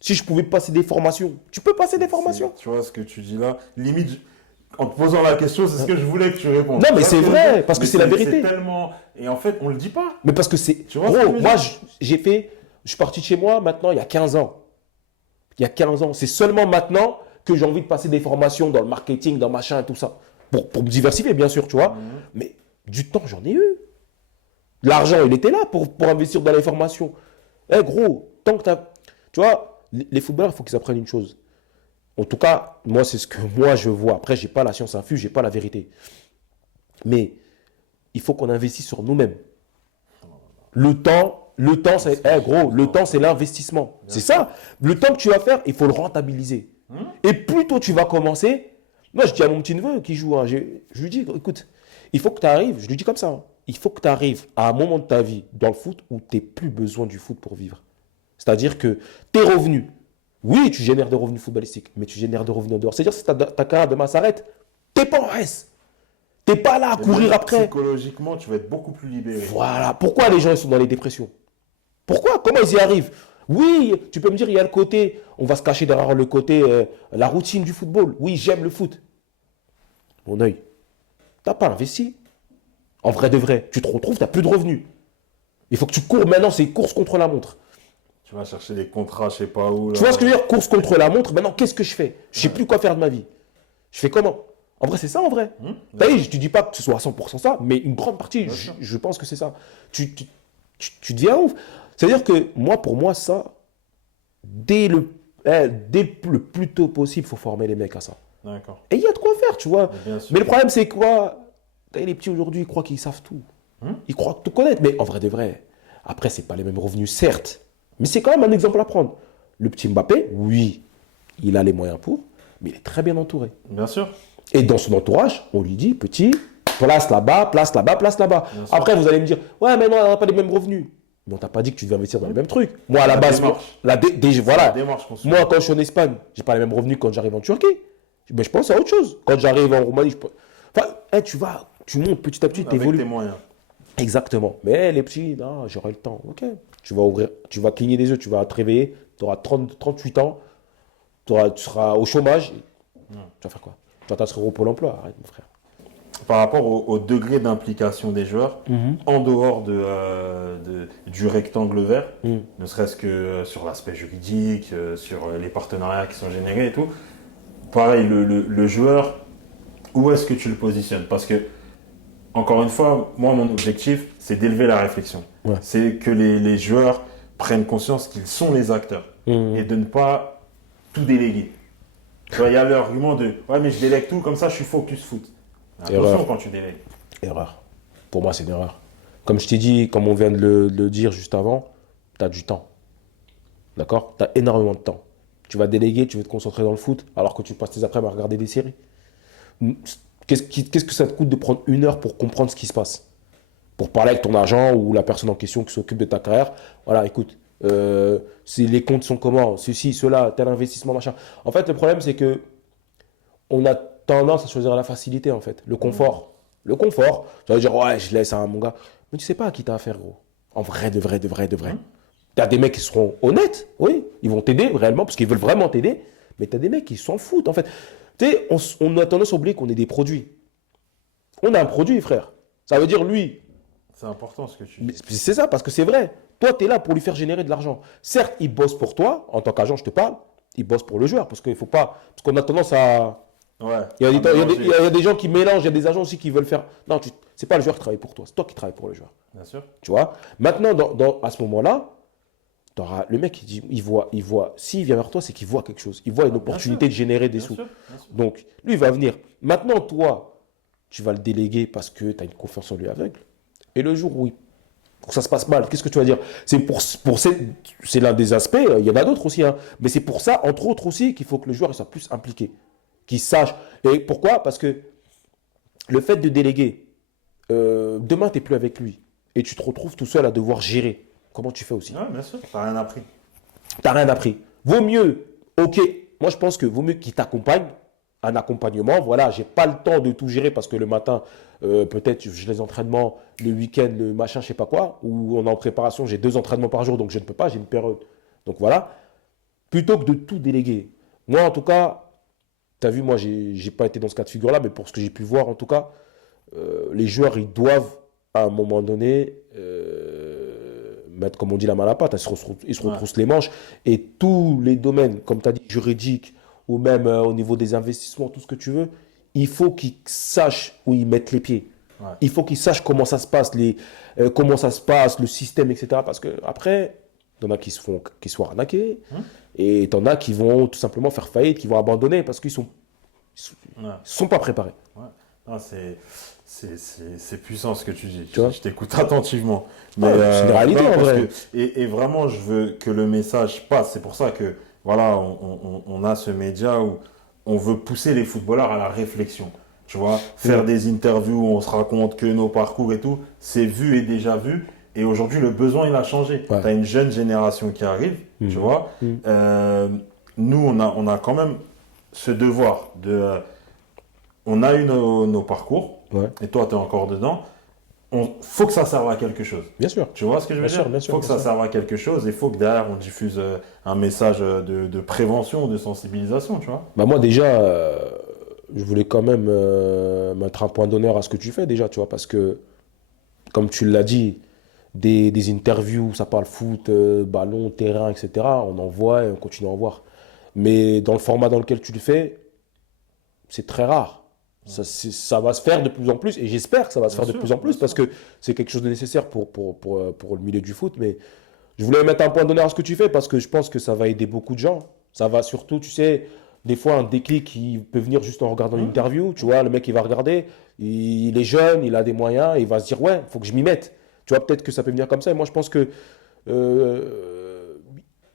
Si je pouvais passer des formations, tu peux passer des formations. Tu vois ce que tu dis là? Limite, en te posant la question, c'est ce que je voulais que tu répondes. Non, mais c'est vrai, parce que c'est la vérité. C'est tellement. Et en fait, on le dit pas. Mais parce que c'est. Tu vois ce que je Gros, veux moi, dire? je suis parti de chez moi maintenant il y a 15 ans. Il y a 15 ans. C'est seulement maintenant que j'ai envie de passer des formations dans le marketing, dans machin et tout ça. Pour me diversifier, bien sûr, tu vois. Mais du temps, j'en ai eu. L'argent, il était là pour investir dans les formations. Eh gros, tant que tu as. Tu vois, les footballeurs, il faut qu'ils apprennent une chose. En tout cas, moi, c'est ce que moi je vois. Après, je n'ai pas la science infuse, je n'ai pas la vérité. Mais il faut qu'on investisse sur nous-mêmes. Le temps, c'est. Eh gros, le temps, c'est l'investissement. C'est ça. Le temps que tu vas faire, il faut le rentabiliser. Et plus tôt tu vas commencer. Moi, je dis à mon petit neveu qui joue, je lui dis, écoute, il faut que tu arrives, je lui dis comme ça, il faut que tu arrives à un moment de ta vie dans le foot où tu n'aies plus besoin du foot pour vivre. C'est-à-dire que tes revenus, oui, tu génères des revenus footballistiques, mais tu génères des revenus en dehors. C'est-à-dire que si ta carrière demain s'arrête, tu n'es pas en reste. Tu n'es pas là à courir après. Psychologiquement, tu vas être beaucoup plus libéré. Voilà. Pourquoi les gens ils sont dans les dépressions? Pourquoi? Comment ils y arrivent? Oui, tu peux me dire, il y a le côté, on va se cacher derrière le côté, la routine du football. Oui, j'aime le foot. Mon œil, tu n'as pas investi. En vrai de vrai, tu te retrouves, tu n'as plus de revenus. Il faut que tu cours maintenant, c'est course contre la montre. Tu vas chercher des contrats, je sais pas où. Là. Tu vois ce que je veux dire? Course contre la montre, maintenant, qu'est-ce que je fais? Je ne sais plus quoi faire de ma vie. Je fais comment? En vrai, c'est ça en vrai. Je ne te dis pas que ce soit à 100% ça, mais une grande partie, je pense que c'est ça. Tu deviens ouf. C'est-à-dire que moi, pour moi, ça, dès le plus tôt possible, il faut former les mecs à ça. D'accord. Et il y a de quoi faire, tu vois. Mais le problème, c'est quoi? Les petits aujourd'hui, ils croient qu'ils savent tout. Ils croient tout connaître. Mais en vrai de vrai, après, ce n'est pas les mêmes revenus, certes. Mais c'est quand même un exemple à prendre. Le petit Mbappé, oui, il a les moyens pour, mais il est très bien entouré. Bien sûr. Et dans son entourage, on lui dit, petit, place là-bas, place là-bas, place là-bas. Après, vous allez me dire, ouais, mais non, on n'a pas les mêmes revenus. Mais on t'a pas dit que tu devais investir dans les mêmes trucs. Moi, à la base, voilà. Moi, quand je suis en Espagne, j'ai pas les mêmes revenus quand j'arrive en Turquie. Mais je pense à autre chose. Quand j'arrive en Roumanie, tu montes petit à petit, tu évolues. Avec tes moyens. Exactement. Mais les petits, non, j'aurai le temps. Ok. Tu vas cligner des yeux, tu vas te réveiller, tu auras 38 ans, tu seras au chômage. Tu vas faire quoi? Tu vas t'inscrire au Pôle emploi. Arrête, mon frère. Par rapport au degré d'implication des joueurs, en dehors du rectangle vert, ne serait-ce que sur l'aspect juridique, sur les partenariats qui sont générés et tout, pareil, le joueur, où est-ce que tu le positionnes? Parce que, encore une fois, moi, mon objectif, c'est d'élever la réflexion. Ouais. C'est que les joueurs prennent conscience qu'ils sont les acteurs et de ne pas tout déléguer. Tu vois, il y a l'argument de ouais, mais je délègue tout, comme ça, je suis focus foot. Attention Erreur. quand tu délègues. Erreur. Pour moi, c'est une erreur. Comme je t'ai dit, comme on vient de le dire juste avant, tu as du temps. D'accord? Tu as énormément de temps. Tu vas déléguer, tu veux te concentrer dans le foot, alors que tu passes tes après-midi à regarder des séries. Qu'est-ce que ça te coûte de prendre 1 heure pour comprendre ce qui se passe? Pour parler avec ton agent ou la personne en question qui s'occupe de ta carrière. Voilà, écoute, si les comptes sont comment, ceci, cela, tel investissement, machin. En fait, le problème, c'est que on a tendance à choisir la facilité, en fait, le confort. Le confort, ça veut dire, ouais, je laisse à mon gars. Mais tu sais pas à qui t'as affaire, gros. En vrai, de vrai, de vrai, de vrai. T'as des mecs qui seront honnêtes, oui, ils vont t'aider réellement, parce qu'ils veulent vraiment t'aider. Mais t'as des mecs qui s'en foutent, en fait. Tu sais, on a tendance à oublier qu'on est des produits. On a un produit, frère. Ça veut dire, lui, C'est important ce que tu dis. c'est ça, parce que c'est vrai. Toi, tu es là pour lui faire générer de l'argent. Certes, il bosse pour toi, en tant qu'agent, je te parle. Il bosse pour le joueur, parce qu'il faut pas. Parce qu'on a tendance à. Ouais. Il y a des gens qui mélangent, il y a des agents aussi qui veulent faire. Non, c'est pas le joueur qui travaille pour toi, c'est toi qui travailles pour le joueur. Bien sûr. Tu vois? Maintenant, à ce moment-là, le mec, il voit, s'il vient vers toi, c'est qu'il voit quelque chose. Il voit une opportunité de générer des Bien sous. sûr, bien sûr. Donc, lui, il va venir. Maintenant, toi, tu vas le déléguer parce que tu as une confiance en lui aveugle. Et le jour où ça se passe mal, qu'est-ce que tu vas dire? C'est l'un des aspects, il y en a d'autres aussi, hein, mais c'est pour ça, entre autres aussi, qu'il faut que le joueur il soit plus impliqué, qu'il sache. Et pourquoi? Parce que le fait de déléguer, demain, tu n'es plus avec lui et tu te retrouves tout seul à devoir gérer. Comment tu fais aussi? Ouais, bien sûr, t'as rien appris. T'as rien appris. Vaut mieux, ok, moi je pense que vaut mieux qu'il t'accompagne, un accompagnement. Voilà, j'ai pas le temps de tout gérer parce que le matin, peut-être j'ai les entraînements, le week-end, le machin, je sais pas quoi, ou on est en préparation, j'ai 2 entraînements par jour, donc je ne peux pas, j'ai une période. Donc voilà, plutôt que de tout déléguer. Moi en tout cas, tu as vu, moi j'ai pas été dans ce cas de figure-là, mais pour ce que j'ai pu voir en tout cas, les joueurs ils doivent à un moment donné mettre, comme on dit, la main à la pâte. Ils se retroussent les manches. Et tous les domaines, comme tu as dit, juridiques, ou même au niveau des investissements, tout ce que tu veux, il faut qu'ils sachent où ils mettent les pieds. Ouais. Il faut qu'ils sachent comment ça se passe, le système, etc. Parce que après, t'en as qui se font arnaquer, et t'en as qui vont tout simplement faire faillite, qui vont abandonner parce qu'ils sont pas préparés. Ouais. Non, c'est puissant ce que tu dis. Tu vois? Je t'écoute attentivement. Mais, C'est une réalité non, en parce vrai. et vraiment, je veux que le message passe. C'est pour ça que voilà, on a ce média où on veut pousser les footballeurs à la réflexion. Tu vois, faire des interviews où on se raconte que nos parcours et tout, c'est vu et déjà vu. Et aujourd'hui, le besoin, il a changé. Ouais. Tu as une jeune génération qui arrive, tu vois. Nous, on a quand même ce devoir de... on a eu nos parcours, Ouais. et toi, tu es encore dedans. Faut que ça serve à quelque chose. Bien sûr. Tu vois ce que je veux dire? Bien sûr, Faut que ça serve à quelque chose et faut que derrière, on diffuse un message de prévention, de sensibilisation, tu vois. Bah moi déjà, je voulais quand même mettre un point d'honneur à ce que tu fais déjà, tu vois, parce que, comme tu l'as dit, des interviews, ça parle foot, ballon, terrain, etc., on en voit et on continue à en voir. Mais dans le format dans lequel tu le fais, c'est très rare. Ça va se faire de plus en plus, et j'espère que ça va se faire de plus en plus, parce que c'est quelque chose de nécessaire pour le milieu du foot. Mais je voulais mettre un point d'honneur à ce que tu fais, parce que je pense que ça va aider beaucoup de gens. Ça va surtout, tu sais, des fois un déclic qui peut venir juste en regardant l'interview. Tu vois, le mec il va regarder, il est jeune, il a des moyens, et il va se dire ouais, il faut que je m'y mette. Tu vois, peut-être que ça peut venir comme ça. Et moi je pense que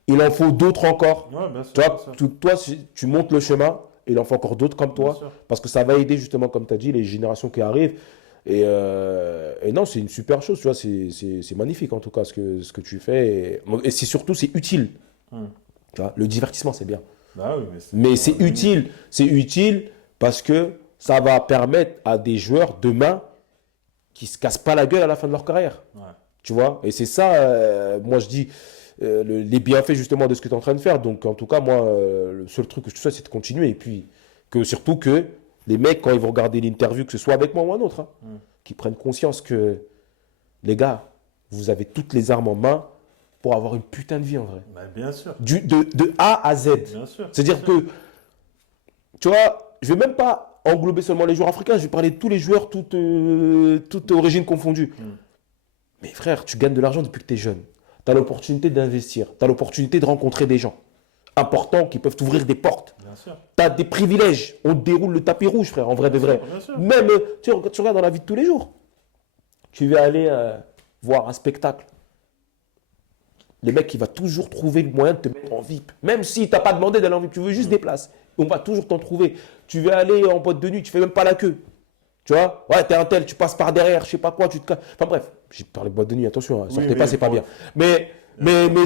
il en faut d'autres encore. Ouais, bien sûr, Tu vois, bien sûr. toi, tu montes le chemin, et il en faut encore d'autres comme Bien toi, sûr. parce que ça va aider justement, comme tu as dit, les générations qui arrivent. Et non, c'est une super chose, tu vois, c'est magnifique en tout cas ce que tu fais. Et c'est surtout, c'est utile. Tu vois, le divertissement, c'est bien. Bah oui, Mais c'est utile parce que ça va permettre à des joueurs demain qui se cassent pas la gueule à la fin de leur carrière. Ouais. Tu vois, et c'est ça, moi je dis, les bienfaits justement de ce que tu es en train de faire. Donc en tout cas, moi, le seul truc que je te souhaite, c'est de continuer. Et puis, surtout que les mecs, quand ils vont regarder l'interview, que ce soit avec moi ou un autre, qu'ils prennent conscience que, les gars, vous avez toutes les armes en main pour avoir une putain de vie en vrai. Bah, bien sûr. De A à Z. Bien sûr. C'est-à-dire bien sûr. que tu vois, je vais même pas englober seulement les joueurs africains, je vais parler de tous les joueurs, toutes origines confondues. Mais frère, tu gagnes de l'argent depuis que tu es jeune. Tu as l'opportunité d'investir, tu as l'opportunité de rencontrer des gens importants qui peuvent t'ouvrir des portes. Tu as des privilèges. On te déroule le tapis rouge, frère, en vrai de vrai. Même, tu regardes dans la vie de tous les jours. Tu vas aller voir un spectacle. Le mec, il va toujours trouver le moyen de te mettre en VIP. Même si tu n'as pas demandé d'aller en VIP, tu veux juste des places. On va toujours t'en trouver. Tu veux aller en boîte de nuit, tu fais même pas la queue. Tu vois, ouais, t'es un tel, tu passes par derrière, je sais pas quoi, tu te casses. Enfin bref, j'ai parlé de boîte de nuit, attention, sortez pas, c'est pas bien. Mais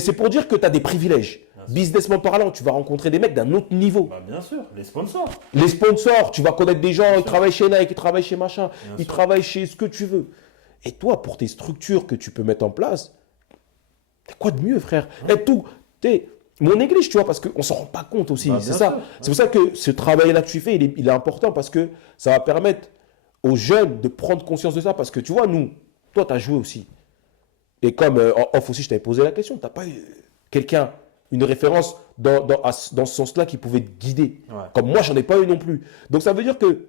c'est pour dire que tu as des privilèges. Businessment parlant, tu vas rencontrer des mecs d'un autre niveau. Bah, bien sûr, les sponsors. Les sponsors, tu vas connaître des gens, ils travaillent chez Nike, ils travaillent chez machin, ils travaillent chez ce que tu veux. Et toi, pour tes structures que tu peux mettre en place, t'as quoi de mieux, frère? Et tout, mon néglige, tu vois, parce qu'on ne s'en rend pas compte aussi. C'est ça. Sûr. C'est pour ça que ce travail-là que tu fais, il est important parce que ça va permettre aux jeunes de prendre conscience de ça. Parce que tu vois, toi, tu as joué aussi. Et comme en off aussi, je t'avais posé la question, tu n'as pas eu quelqu'un, une référence dans ce sens-là qui pouvait te guider. Ouais. Comme moi, j'en ai pas eu non plus. Donc ça veut dire que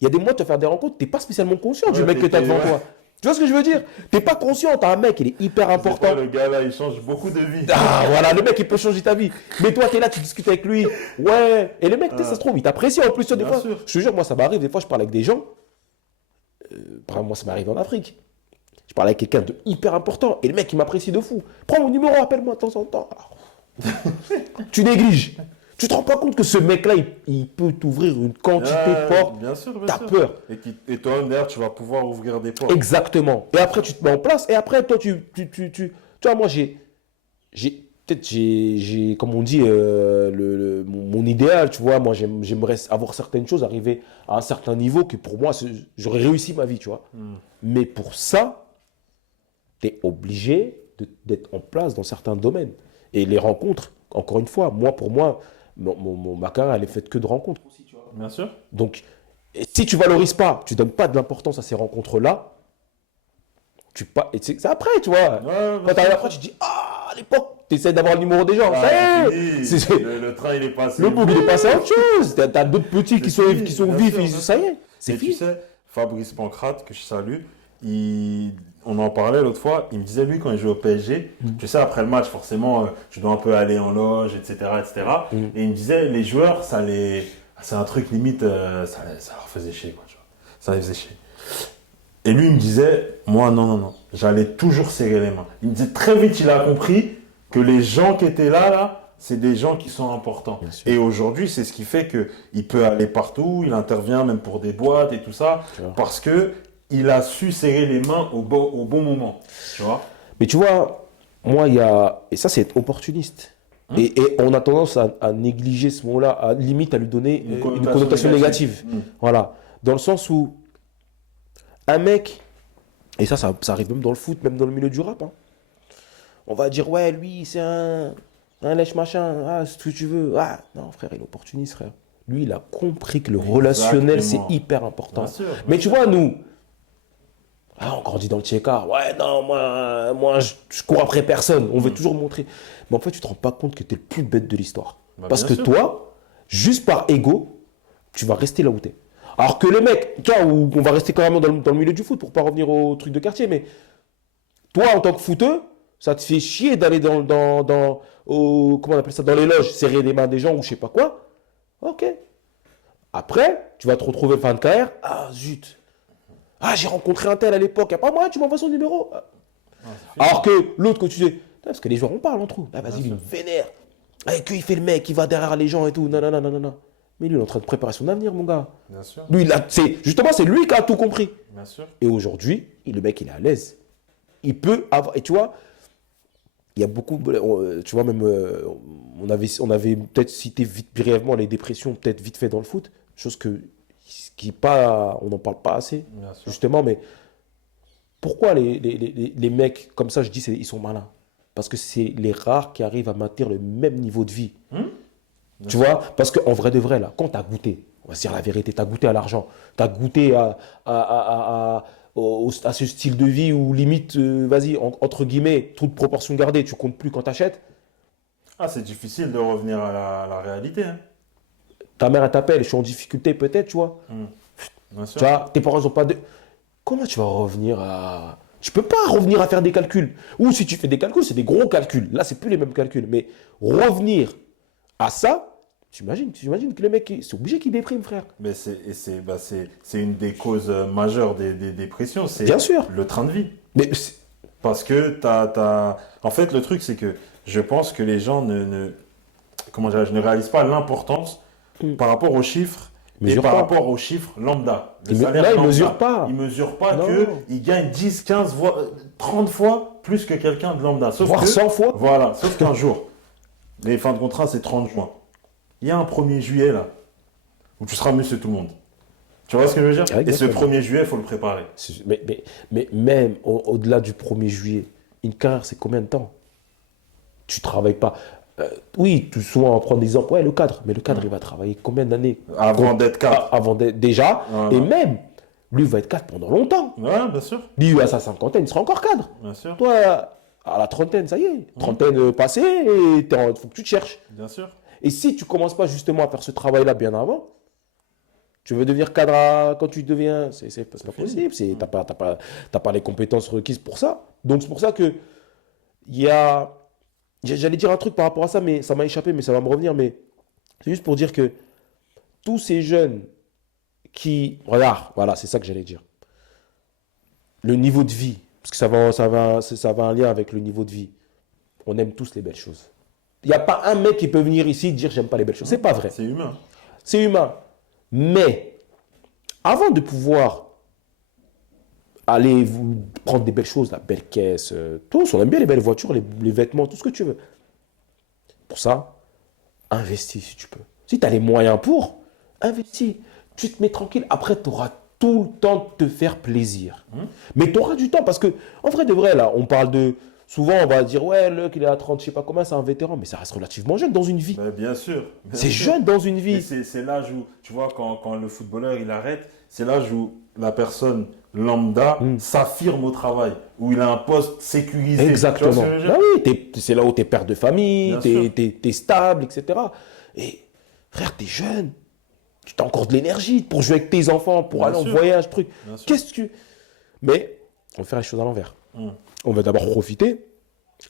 il y a des mois, tu vas faire des rencontres, tu n'es pas spécialement conscient du mec que tu as devant toi. Tu vois ce que je veux dire? T'es pas conscient, t'as un mec, il est hyper important. Le gars là, il change beaucoup de vie. Ah voilà, le mec, il peut changer ta vie. Mais toi, t'es là, tu discutes avec lui. Ouais. Et le mec, ça se trouve, il t'apprécie en plus. Des fois, je te jure, moi, ça m'arrive. Des fois, je parle avec des gens. Par exemple, moi, ça m'arrive en Afrique. Je parle avec quelqu'un de hyper important. Et le mec, il m'apprécie de fou. Prends mon numéro, appelle-moi de temps en temps. Tu négliges. Tu te rends pas compte que ce mec-là, il peut t'ouvrir une quantité de portes. Bien sûr, bien sûr. T'as peur. Et toi, derrière, tu vas pouvoir ouvrir des portes. Exactement. Et après, tu te mets en place. Et après, toi, tu vois, moi, comme on dit, mon idéal, tu vois, moi, j'aimerais avoir certaines choses, arriver à un certain niveau que pour moi, j'aurais réussi ma vie, tu vois. Mais pour ça, tu es obligé d'être en place dans certains domaines. Et les rencontres, encore une fois, pour moi, ma carrière, elle est faite que de rencontres aussi, tu vois. Bien sûr. Donc, si tu ne valorises pas, tu ne donnes pas de l'importance à ces rencontres-là, c'est après, tu vois. Quand tu arrives après, tu te dis, à l'époque, tu essaies d'avoir le numéro des gens. Ça y est. Le train, il est passé. Le bout, il est passé à autre chose. Tu as d'autres petits qui sont vifs. Ça y est, c'est fini. Tu sais, Fabrice Pancrate, que je salue, on en parlait l'autre fois, il me disait, lui, quand il joue au PSG, tu sais, après le match, forcément, tu dois un peu aller en loge, etc. Et il me disait, les joueurs, c'est un truc limite, ça leur faisait chier, quoi, tu vois. Ça les faisait chier. Et lui, il me disait, moi, non, j'allais toujours serrer les mains. Il me disait, très vite, il a compris que les gens qui étaient là, c'est des gens qui sont importants. Et aujourd'hui, c'est ce qui fait qu'il peut aller partout, il intervient même pour des boîtes et tout ça, parce que il a su serrer les mains au bon moment, tu vois. Mais tu vois, moi, et ça, c'est être opportuniste. Et on a tendance à négliger ce mot-là, limite à lui donner une connotation négative. Voilà. Dans le sens où un mec, et ça arrive même dans le foot, même dans le milieu du rap, hein. On va dire, ouais, lui, c'est un lèche machin, ce que tu veux. Ah, non, frère, il est opportuniste, frère. Lui, il a compris que le relationnel, c'est hyper important. Bien sûr. Mais tu vois, nous, on grandit dans le tchéka. Ouais, non, moi je cours après personne. On veut toujours montrer. Mais en fait, tu ne te rends pas compte que tu es le plus bête de l'histoire. Parce que toi, juste par ego, tu vas rester là où tu es. Alors que les mecs, tu vois, on va rester quand même dans le milieu du foot pour ne pas revenir au truc de quartier. Mais toi, en tant que footeux, ça te fait chier d'aller comment on appelle ça, dans les loges, serrer les mains des gens ou je sais pas quoi. Ok. Après, tu vas te retrouver fin de carrière. Ah, zut. Ah, j'ai rencontré un tel à l'époque. Pas moi, tu m'envoies son numéro. Alors que l'autre, que tu dis, parce que les joueurs, on parle entre eux. Ah, vas-y, il me vénère. Et qu'il fait le mec, il va derrière les gens et tout. Non. Mais lui, il est en train de préparer son avenir, mon gars. Bien sûr. Lui, justement, c'est lui qui a tout compris. Bien sûr. Et aujourd'hui, le mec, il est à l'aise. Il peut avoir. Et tu vois, il y a beaucoup. Tu vois, même. On avait peut-être cité brièvement les dépressions, peut-être vite fait dans le foot. Chose on n'en parle pas assez, justement, mais pourquoi les mecs, comme ça je dis, ils sont malins? Parce que c'est les rares qui arrivent à maintenir le même niveau de vie. Tu vois? Parce qu'en vrai de vrai, là, quand tu as goûté, on va se dire la vérité, tu as goûté à l'argent, tu as goûté à ce style de vie où limite, vas-y, entre guillemets, toute proportion gardée, tu comptes plus quand tu achètes. Ah, c'est difficile de revenir à la réalité, hein. Ta mère, elle t'appelle, je suis en difficulté peut-être, tu vois. Bien sûr. Tu vois, tes parents n'ont pas de... Comment tu vas revenir à... Tu peux pas revenir à faire des calculs. Ou si tu fais des calculs, c'est des gros calculs. Là, c'est plus les mêmes calculs. Mais revenir à ça, t'imagines que le mec, c'est obligé qu'il déprime, frère. Mais c'est une des causes majeures des dépressions, c'est Bien sûr. le train de vie. Mais Parce que En fait, le truc, c'est que je pense que les gens comment dirais-je, ne réalisent pas l'importance par rapport aux chiffres et par rapport aux chiffres lambda. Le salaire là, ils lambda. ne mesurent pas. Ils ne mesurent pas Non. qu'ils gagnent 10, 15, 30 fois plus que quelqu'un de lambda. Sauf Voire que, 100 fois. Voilà, sauf qu'un jour, les fins de contrat, c'est 30 juin. Il y a un 1er juillet, là, où tu seras monsieur tout le monde. Tu vois ce que je veux dire? Ouais, et ce exactement. 1er juillet, il faut le préparer. Mais même au-delà du 1er juillet, une carrière, c'est combien de temps? Tu travailles pas. Oui, souvent on va prendre des exemples. Ouais, le cadre. Mais le cadre, il va travailler combien d'années? Avant d'être cadre. Déjà. Voilà. Et même, lui va être cadre pendant longtemps. Ouais, bien sûr. Lui, à sa cinquantaine, il sera encore cadre. Bien sûr. Toi, à la trentaine, ça y est. Trentaine passée, il faut que tu te cherches. Bien sûr. Et si tu commences pas justement à faire ce travail-là bien avant, tu veux devenir cadre quand tu deviens, c'est pas possible. T'as pas les compétences requises pour ça. Donc c'est pour ça que j'allais dire un truc par rapport à ça, mais ça m'a échappé, mais ça va me revenir. Mais c'est juste pour dire que tous ces jeunes regarde, voilà, c'est ça que j'allais dire. Le niveau de vie, parce que ça va en lien avec le niveau de vie. On aime tous les belles choses. Il n'y a pas un mec qui peut venir ici et dire j'aime pas les belles choses. C'est pas vrai. C'est humain. C'est humain. Mais avant de pouvoir aller vous prendre des belles choses, la belle caisse, tous, on aime bien les belles voitures, les vêtements, tout ce que tu veux. Pour ça, investis si tu peux. Si tu as les moyens pour, investis. Tu te mets tranquille. Après, tu auras tout le temps de te faire plaisir. Mais tu auras du temps parce que, en vrai de vrai, là, on parle de... Souvent, on va dire, ouais, le qu'il est à 30, je sais pas combien, c'est un vétéran, mais ça reste relativement jeune dans une vie. Ben, bien sûr. C'est jeune dans une vie. C'est l'âge où, tu vois, quand le footballeur il arrête, c'est l'âge où la personne lambda s'affirme au travail, où il a un poste sécurisé. Exactement. Tu vois ce que je veux dire? Ah oui, c'est là où tu es père de famille, Bien sûr. tu es stable, etc. Et frère, tu es jeune. Tu as encore de l'énergie pour jouer avec tes enfants, pour Bien aller sûr. en voyage, truc. Bien sûr. Qu'est-ce que tu... Mais on va faire les choses à l'envers. On va d'abord profiter.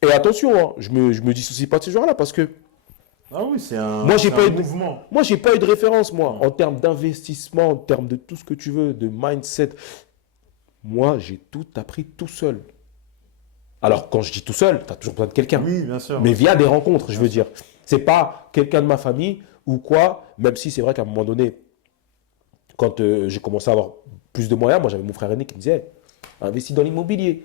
Et attention, hein, je me dissocie pas de ce genre-là parce que Ah oui, c'est un, moi, j'ai c'est pas un eu de- mouvement. moi, j'ai pas eu de référence, moi, en termes d'investissement, en termes de tout ce que tu veux, de mindset. Moi, j'ai tout appris tout seul. Alors, quand je dis tout seul, tu as toujours besoin de quelqu'un. Oui, bien sûr. Mais via des rencontres, je veux dire. C'est pas quelqu'un de ma famille ou quoi, même si c'est vrai qu'à un moment donné, quand j'ai commencé à avoir plus de moyens, moi j'avais mon frère aîné qui me disait, investis dans l'immobilier.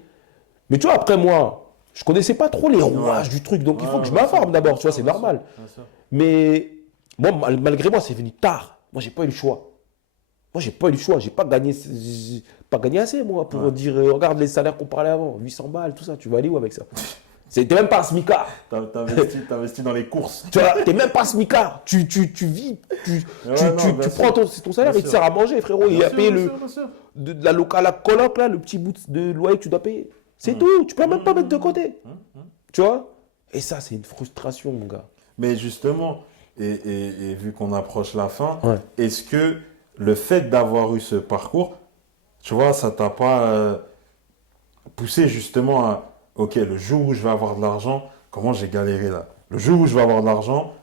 Mais tu vois, après moi, je connaissais pas trop les rouages du truc, donc il faut que je m'informe d'abord, tu vois, c'est normal. Bien sûr. Mais moi, malgré moi, c'est venu tard. Moi, j'ai pas eu le choix. Moi, j'ai pas eu le choix. J'ai pas gagné assez, moi, pour dire, regarde les salaires qu'on parlait avant, 800 balles, tout ça. Tu vas aller où avec ça? C'était même pas un smicard. T'investis dans les courses. Tu vois, t'es même pas smicard. Tu vis, tu prends ton salaire, Bien il te sûr. sert à manger, frérot. Il Bien a sûr, payé bien sûr, bien sûr. la coloc, là, le petit bout de loyer que tu dois payer. C'est tout. Tu peux même pas mettre de côté. Tu vois? Et ça, c'est une frustration, mon gars. Mais justement, et vu qu'on approche la fin, Ouais. est-ce que le fait d'avoir eu ce parcours, tu vois, ça t'a pas poussé justement à, ok, le jour où je vais avoir de l'argent, comment j'ai galéré là? Le jour où je vais avoir de l'argent,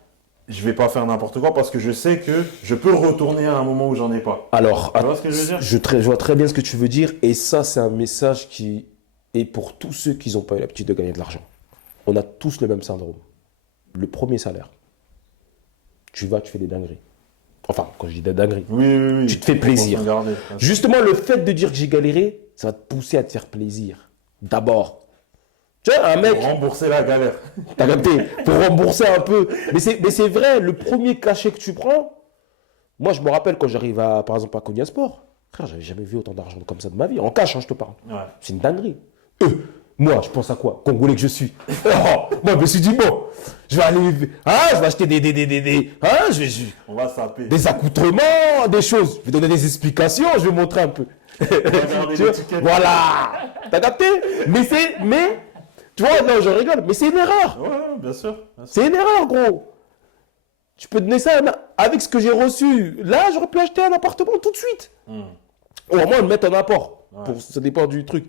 je vais pas faire n'importe quoi parce que je sais que je peux retourner à un moment où j'en ai pas. Alors, Tu vois ce que je veux dire? je vois très bien ce que tu veux dire. Et ça, c'est un message qui est pour tous ceux qui n'ont pas eu l'habitude de gagner de l'argent. On a tous le même syndrome. Le premier salaire. Tu fais des dingueries. Enfin, quand je dis des dingueries. Oui. Tu te fais plaisir. Faut s'en garder. Justement, le fait de dire que j'ai galéré, ça va te pousser à te faire plaisir. D'abord. Tu vois, un mec, Pour rembourser la galère. t'as capté, pour rembourser un peu. Mais c'est vrai, le premier cachet que tu prends, moi, je me rappelle quand j'arrive par exemple, à Konya Sport. Frère, j'avais jamais vu autant d'argent comme ça de ma vie. En cash, hein, je te parle. Ouais. C'est une dinguerie. Moi, je pense à quoi? Congolais que je suis. Moi, je me suis dit, bon, je vais acheter On va saper. des accoutrements, des choses. Je vais donner des explications, je vais montrer un peu. Regarder Tu vois, l'étiquette. voilà. T'as capté? Tu vois, non, je rigole, mais c'est une erreur. Ouais, bien sûr. C'est une erreur, gros. Je peux donner ça avec ce que j'ai reçu. Là, j'aurais pu acheter un appartement tout de suite. Ou au moins le mettre en apport. Ça dépend du truc.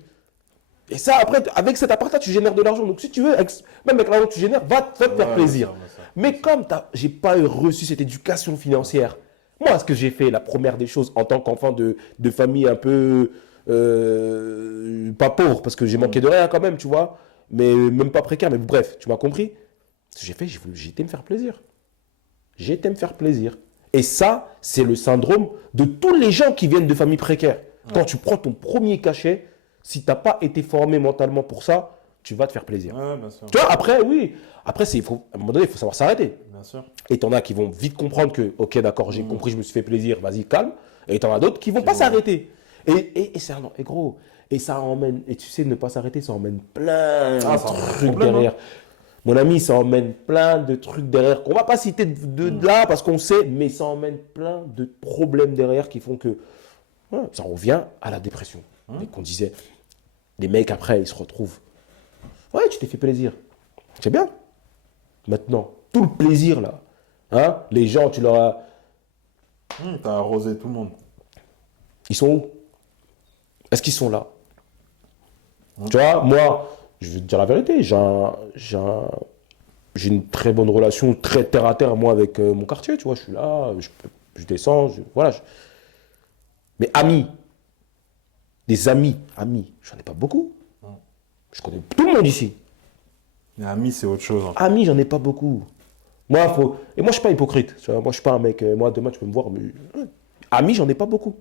Et ça, après, avec cet appart-là, tu génères de l'argent. Donc, si tu veux, même avec l'argent que tu génères, va te faire plaisir. Mais comme j'ai pas reçu cette éducation financière, moi, ce que j'ai fait, la première des choses, en tant qu'enfant de famille un peu pas pauvre, parce que j'ai manqué de rien quand même, tu vois, mais même pas précaire, mais bref, tu m'as compris. Ce que j'ai fait, j'ai été me faire plaisir. J'ai été me faire plaisir. Et ça, c'est le syndrome de tous les gens qui viennent de familles précaires. Quand tu prends ton premier cachet, si tu n'as pas été formé mentalement pour ça, tu vas te faire plaisir. Bien sûr. Tu vois, après, oui. Après, à un moment donné, il faut savoir s'arrêter. Bien sûr. Et tu en as qui vont vite comprendre que, ok, d'accord, j'ai compris, je me suis fait plaisir, vas-y, calme. Et tu en as d'autres qui ne vont pas s'arrêter. Et c'est un et gros. Et ça emmène, et tu sais, ne pas s'arrêter, ça emmène plein de trucs derrière. Mon ami, ça emmène plein de trucs derrière qu'on ne va pas citer de là parce qu'on sait, mais ça emmène plein de problèmes derrière qui font que ça revient à la dépression. Et qu'on disait, les mecs après, ils se retrouvent. Ouais, tu t'es fait plaisir. C'est bien. Maintenant, tout le plaisir là, les gens, tu leur as. T'as arrosé tout le monde. Ils sont où? Est-ce qu'ils sont là? Tu vois, moi, je vais te dire la vérité, j'ai une très bonne relation, très terre à terre, moi, avec mon quartier, tu vois, je suis là, je descends, voilà. Mais amis, des amis, j'en ai pas beaucoup. Je connais tout le monde ici. Mais amis, c'est autre chose. Amis, j'en ai pas beaucoup. Et moi, je suis pas hypocrite. Tu vois, moi, je suis pas un mec, moi, demain, tu peux me voir, mais amis, j'en ai pas beaucoup.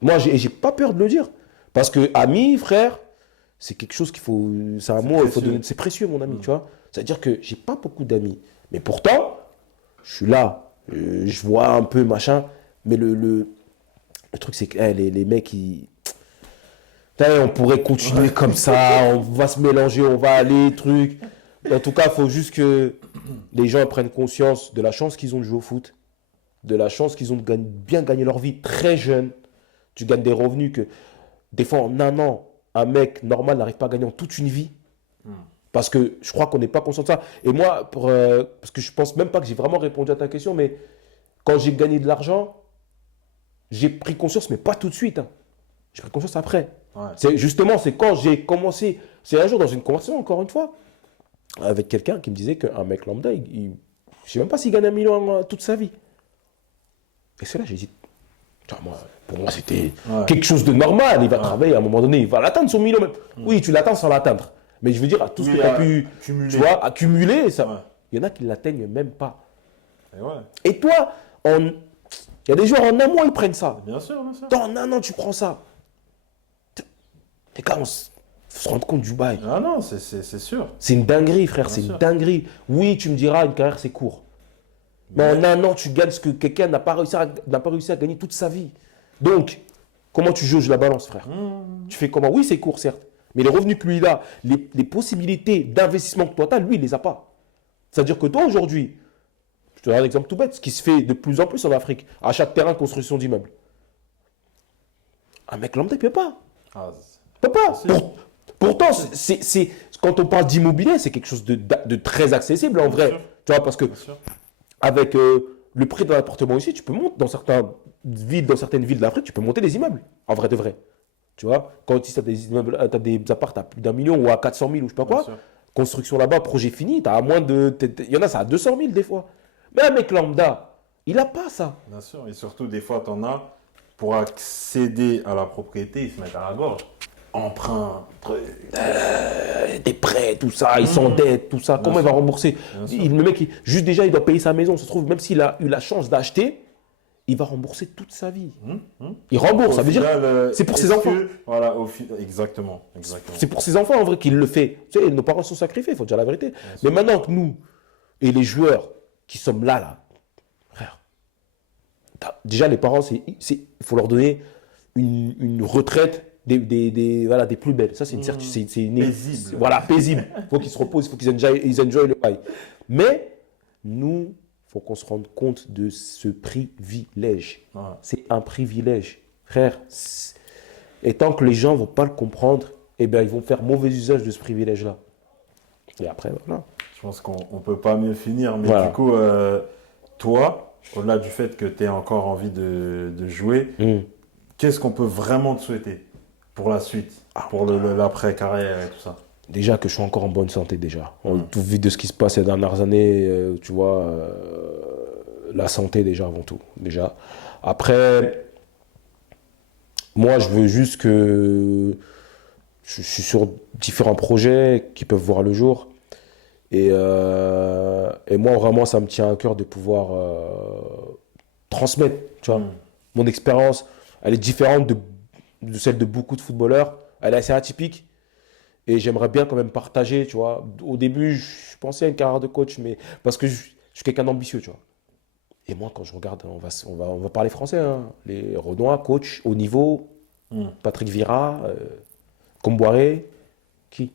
Moi, j'ai pas peur de le dire. Parce que amis, frère, c'est quelque chose qu'il faut. C'est un mot, il faut donner. C'est précieux, mon ami, tu vois. C'est-à-dire que j'ai pas beaucoup d'amis. Mais pourtant, je suis là, je vois un peu, machin. Mais le truc, c'est que les mecs, on pourrait continuer comme ça, on va se mélanger, on va aller, truc. En tout cas, il faut juste que les gens prennent conscience de la chance qu'ils ont de jouer au foot, de la chance qu'ils ont de bien gagner leur vie très jeune. Tu gagnes des revenus que, des fois, en un an, un mec normal n'arrive pas à gagner en toute une vie. Parce que je crois qu'on n'est pas conscient de ça. Et moi, parce que je pense même pas que j'ai vraiment répondu à ta question, mais quand j'ai gagné de l'argent, j'ai pris conscience, mais pas tout de suite. J'ai pris conscience après. C'est quand j'ai commencé, c'est un jour dans une conversation, encore une fois, avec quelqu'un qui me disait qu'un mec lambda, je ne sais même pas s'il gagne 1 million toute sa vie. Et c'est là, j'ai dit, pour moi, c'était quelque chose de normal. Il va travailler à un moment donné, il va l'atteindre son million. Oui, tu l'atteins sans l'atteindre. Mais je veux dire, à tout ce que tu as pu accumuler, ça, il y en a qui ne l'atteignent même pas. Et toi, il y a des joueurs en un mois, ils prennent ça. Bien sûr, bien sûr. En un an, tu prends ça. Les gars, faut se rendre compte du bail. Ah non, c'est sûr. C'est une dinguerie, frère, c'est une dinguerie. Oui, tu me diras, une carrière, c'est court. Mais en un an, tu gagnes ce que quelqu'un n'a pas réussi à gagner toute sa vie. Donc, comment tu juges la balance, frère? Tu fais comment? Oui, c'est court, certes. Mais les revenus que lui, il a, les possibilités d'investissement que toi, tu as, lui, il ne les a pas. C'est-à-dire que toi, aujourd'hui, je te donne un exemple tout bête, ce qui se fait de plus en plus en Afrique, achat de terrain, construction d'immeubles. Un mec lambda, il ne peut pas. Il ne peut pas. Pourtant, quand on parle d'immobilier, c'est quelque chose de très accessible en vrai. Tu vois, parce que avec le prix d'un appartement ici, tu peux monter dans certaines villes d'Afrique, tu peux monter des immeubles, en vrai de vrai. Tu vois, quand tu as des immeubles, tu as des apparts à plus d'1 million ou à 400 000 ou je sais pas quoi, construction là-bas, projet fini, tu as à moins de. Il y en a, ça à 200 000 des fois. Mais un mec lambda, il n'a pas ça. Bien sûr, et surtout, des fois, tu en as, pour accéder à la propriété, ils se mettent à la gorge. Emprunt, des prêts, tout ça, ils s'endettent, tout ça. Comment il va rembourser? Le mec, juste déjà, il doit payer sa maison. Ça se trouve, même s'il a eu la chance d'acheter, il va rembourser toute sa vie. Il rembourse, ça veut dire c'est pour ses enfants. Voilà, exactement. C'est pour ses enfants en vrai qu'il le fait. Tu sais, nos parents sont sacrifiés, il faut dire la vérité. Mais maintenant que nous et les joueurs qui sommes là, frère, déjà les parents, il faut leur donner une retraite des plus belles. Ça, c'est une certitude. Paisible. Voilà, paisible. Il faut qu'ils se reposent, il faut qu'ils enjoy le bail. Mais nous, il faut qu'on se rende compte de ce privilège. C'est un privilège. Frère, et tant que les gens ne vont pas le comprendre, eh bien, ils vont faire mauvais usage de ce privilège-là. Et après, voilà. Je pense qu'on ne peut pas mieux finir, mais du coup, toi, au-delà du fait que tu aies encore envie de jouer, qu'est-ce qu'on peut vraiment te souhaiter pour la suite, pour l'après-carrière et tout ça? Déjà que je suis encore en bonne santé déjà. Tout vu de ce qui se passe ces dernières années, tu vois, la santé déjà avant tout. Déjà. Après, moi je veux juste que je suis sur différents projets qui peuvent voir le jour. Et moi vraiment ça me tient à cœur de pouvoir transmettre, tu vois. Mon expérience, elle est différente de celle de beaucoup de footballeurs. Elle est assez atypique. Et j'aimerais bien quand même partager, tu vois. Au début, je pensais à une carrière de coach, mais parce que je suis quelqu'un d'ambitieux, tu vois. Et moi, quand je regarde, on va parler français, hein. Les Renois, coach, haut niveau, Patrick Vieira, Comboiré, qui?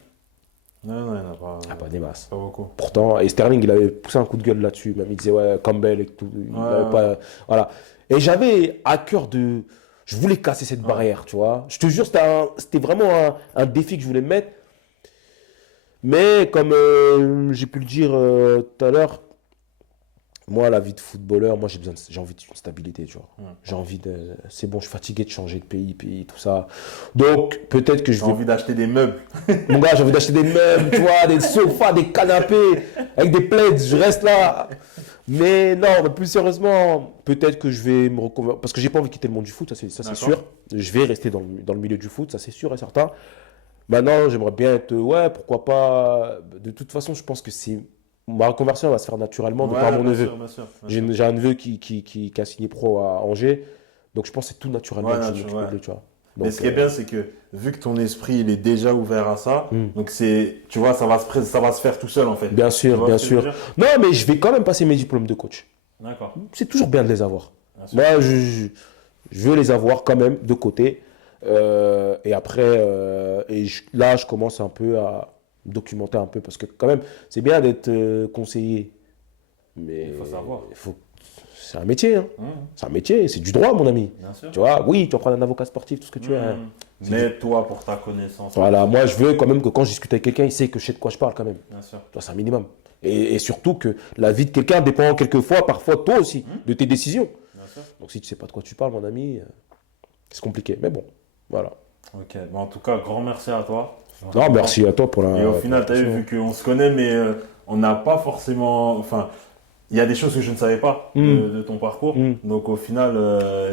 Non, il n'y en a pas. Ah, pas des masses. Pas beaucoup. Pourtant, et Sterling, il avait poussé un coup de gueule là-dessus. Même il disait, ouais, Campbell et tout. Il avait pas, voilà. Et j'avais à cœur de. Je voulais casser cette barrière, tu vois. Je te jure, c'était vraiment un défi que je voulais me mettre. Mais comme j'ai pu le dire tout à l'heure, moi, la vie de footballeur, moi, j'ai envie d'une stabilité, tu vois. J'ai envie de. C'est bon, je suis fatigué de changer de pays, tout ça. Donc, peut-être que je J'ai vais. envie d'acheter des meubles. Mon gars, j'ai envie d'acheter des meubles, tu vois, des sofas, des canapés, avec des plaids, je reste là. Mais non, mais plus sérieusement, peut-être que je vais me reconvertir. Parce que j'ai pas envie de quitter le monde du foot, ça c'est sûr. Je vais rester dans le milieu du foot, ça c'est sûr et certain. Maintenant, j'aimerais bien être. Ouais, pourquoi pas. De toute façon, je pense que c'est. Ma reconversion va se faire naturellement de par mon neveu. Bien sûr. J'ai un neveu qui a signé pro à Angers. Donc je pense que c'est tout naturellement que je vais m'occuper de lui, tu vois. Donc, mais ce qui est bien, c'est que vu que ton esprit il est déjà ouvert à ça, donc tu vois, ça va se faire tout seul en fait. Bien sûr, bien sûr. Non, mais je vais quand même passer mes diplômes de coach. D'accord. C'est toujours bien de les avoir. Moi, je veux les avoir quand même de côté. Et après, là, je commence un peu à documenter un peu parce que quand même, c'est bien d'être conseiller. Mais il faut savoir. C'est un métier, hein. C'est un métier, c'est du droit, mon ami. Bien sûr. Tu vois, oui, tu vas prendre un avocat sportif, tout ce que tu veux. Hein. Mais toi, pour ta connaissance. Voilà, moi, je veux quand même que quand je discute avec quelqu'un, il sait que je sais de quoi je parle quand même. Bien sûr. C'est un minimum. Et surtout que la vie de quelqu'un dépend quelquefois, parfois toi aussi, de tes décisions. Bien sûr. Donc si tu sais pas de quoi tu parles, mon ami, c'est compliqué. Mais bon, voilà. Ok, bon, en tout cas, grand merci à toi. Non, merci à toi pour la. Et au final, tu as vu qu'on se connaît, mais on n'a pas forcément. Enfin, il y a des choses que je ne savais pas de ton parcours. Donc au final,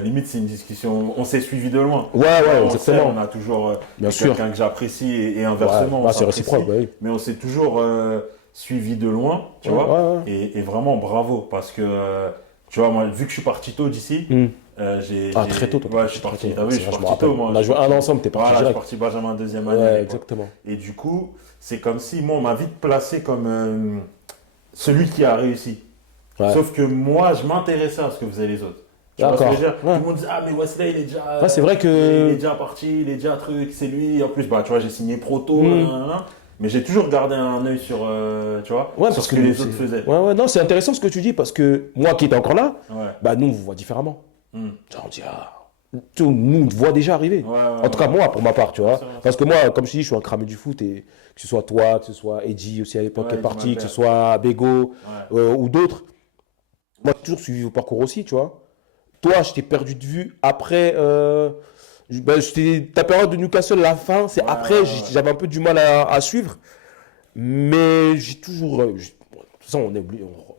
limite, c'est une discussion. On s'est suivi de loin. Ouais, exactement. On a toujours Bien sûr. quelqu'un que j'apprécie et inversement. Ouais, c'est réciproque, oui. Mais on s'est toujours suivi de loin, tu vois. Et vraiment, bravo. Parce que, tu vois, moi, vu que je suis parti tôt d'ici, très tôt, toi. Ouais, je suis parti. T'as vu, je suis parti tôt, moi. On a joué un an ensemble, t'es parti direct. direct. Je suis parti Benjamin deuxième année. Ouais, exactement. Et du coup, c'est comme si, moi, on m'a vite placé comme celui qui a réussi. Ouais. Sauf que moi, je m'intéressais à ce que faisaient les autres. Tu vois ce que je veux dire ? Tout le monde dit, ah, mais Wesley, il est déjà. C'est vrai que. Il est déjà parti, il est déjà truc, c'est lui. En plus, bah, tu vois, j'ai signé proto, mais j'ai toujours gardé un œil sur, tu vois, sur ce que les autres faisaient. Ouais, non, c'est intéressant ce que tu dis parce que moi qui étais encore là, bah, nous, on vous voit différemment. On dit, nous, on te voit déjà arriver. En tout cas, moi, pour ma part, tu vois. Parce que moi, comme je dis, je suis un cramé du foot et que ce soit toi, que ce soit Eddie aussi à l'époque qui est parti, que ce soit Bego ou d'autres. Moi, j'ai toujours suivi vos parcours aussi, tu vois. Toi, je t'ai perdu de vue après ta période de Newcastle, la fin, c'est après, j'avais un peu du mal à suivre. Mais j'ai toujours. De toute façon,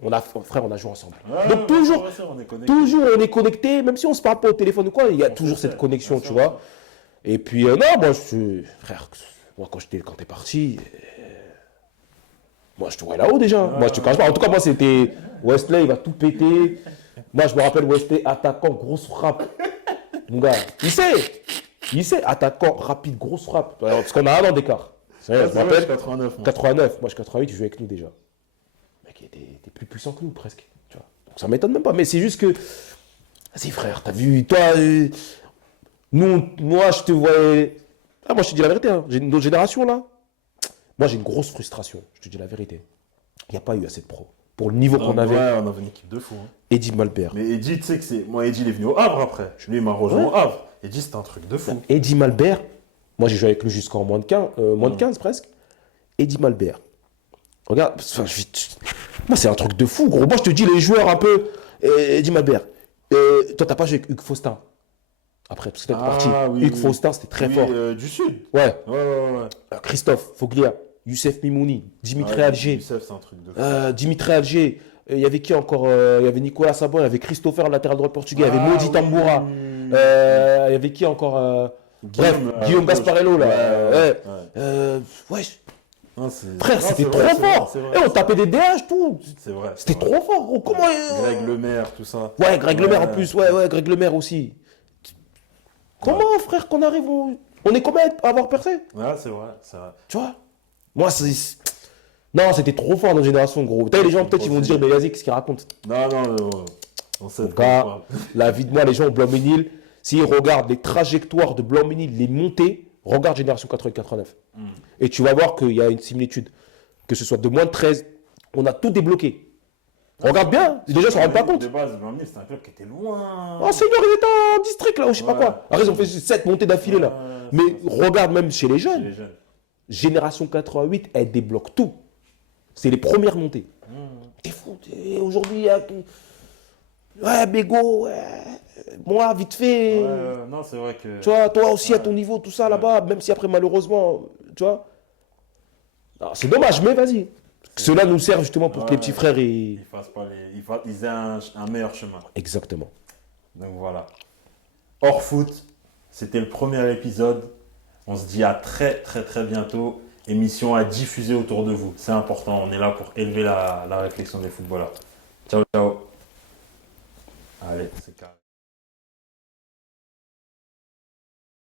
on a joué ensemble. Donc, toujours, on est connecté, même si on ne se parle pas au téléphone ou quoi, il y a toujours cette connexion, tu vois. Et puis, non, moi, frère, quand t'es parti. Moi, je te vois là-haut déjà. Moi, je te cache pas. En tout cas, moi, c'était Wesley, il va tout péter. Moi, je me rappelle Wesley, attaquant, grosse frappe. Mon gars, il sait, attaquant, rapide, grosse frappe. Parce qu'on a un an d'écart. Je me rappelle. 89. 89. Moi, je suis 88, je jouais avec nous déjà. Le mec, il était plus puissant que nous, presque. Tu vois. Donc, ça m'étonne même pas. Mais c'est juste que. Vas-y, frère, t'as vu, toi. Moi, je te voyais. Moi, je te dis la vérité. Hein. J'ai une autre génération, là. Moi, j'ai une grosse frustration, je te dis la vérité. Il n'y a pas eu assez de pros. Pour le niveau qu'on avait. Ouais, on avait une équipe de fou. Hein. Eddie Malbert. Mais Eddie, tu sais que c'est. Moi, Eddie, il est venu au Havre après. Lui, il m'a rejoint au Havre. Eddie, c'était un truc de fou. Eddie Malbert, moi, j'ai joué avec lui jusqu'en moins de 15 presque. Eddie Malbert. Regarde, Moi, c'est un truc de fou, gros. Moi, je te dis, les joueurs un peu. Dis Malbert, toi, t'as pas joué avec Hugues Faustin. Après, tout cette partie. Oui, Hugues oui. Faustin, c'était très Oui, fort. Du Sud. Ouais. Ouais. Christophe Foglia, Youssef Mimouni, Dimitri Ouais, Alger. Youssef, c'est un truc de fou. Dimitri Alger. Il y avait qui encore? Il y avait Nicolas Sabon, il y avait Christopher, le latéral droit portugais. Il y avait Maudit Tamboura. Il y avait qui encore? Bref, Guillaume Gasparello, là. Wesh. Non, Frère, non, c'était c'est trop vrai, fort. c'est vrai, Et on c'est tapait des DH, tout. C'est vrai. C'était c'est vrai. trop fort, gros. Comment. Greg Lemaire, tout ça. Ouais, Greg Lemaire en plus. Ouais, Greg Lemaire aussi. Comment, frère, qu'on arrive. On est combien à avoir percé? Ouais, c'est vrai. Tu vois? Moi, c'est. Non, c'était trop fort dans notre génération, gros. T'as les gens, peut-être, ils vont dire, mais vas-y, qu'est-ce qu'ils racontent? Non. On sait En tout cas, la vie de moi, les gens au Blanc-Ménil, s'ils regardent les trajectoires de Blanc-Ménil, les montées, regarde Génération 88-89. Et tu vas voir qu'il y a une similitude. Que ce soit de moins de 13, on a tout débloqué. Regarde bien, les gens ne se rendent pas compte. De base, c'était un club qui était loin. Oh Seigneur, il était en district là, ou je sais pas quoi. Après, ils ont fait 7 montées d'affilée là. Mais regarde même chez les jeunes. Génération 88, elle débloque tout. C'est les premières montées. T'es fou. Aujourd'hui, il y a. Ouais, Bégo, ouais. Moi, vite fait. Non, c'est vrai que. Tu vois, toi aussi à ton niveau, tout ça là-bas, même si après, malheureusement, tu vois. C'est dommage, mais vas-y. Cela nous sert justement pour que les petits frères ils fassent pas ils aient un meilleur chemin. Exactement. Donc voilà. Hors foot, c'était le premier épisode. On se dit à très très très bientôt. Émission à diffuser autour de vous. C'est important. On est là pour élever la réflexion des footballeurs. Ciao, ciao. Allez, c'est carré.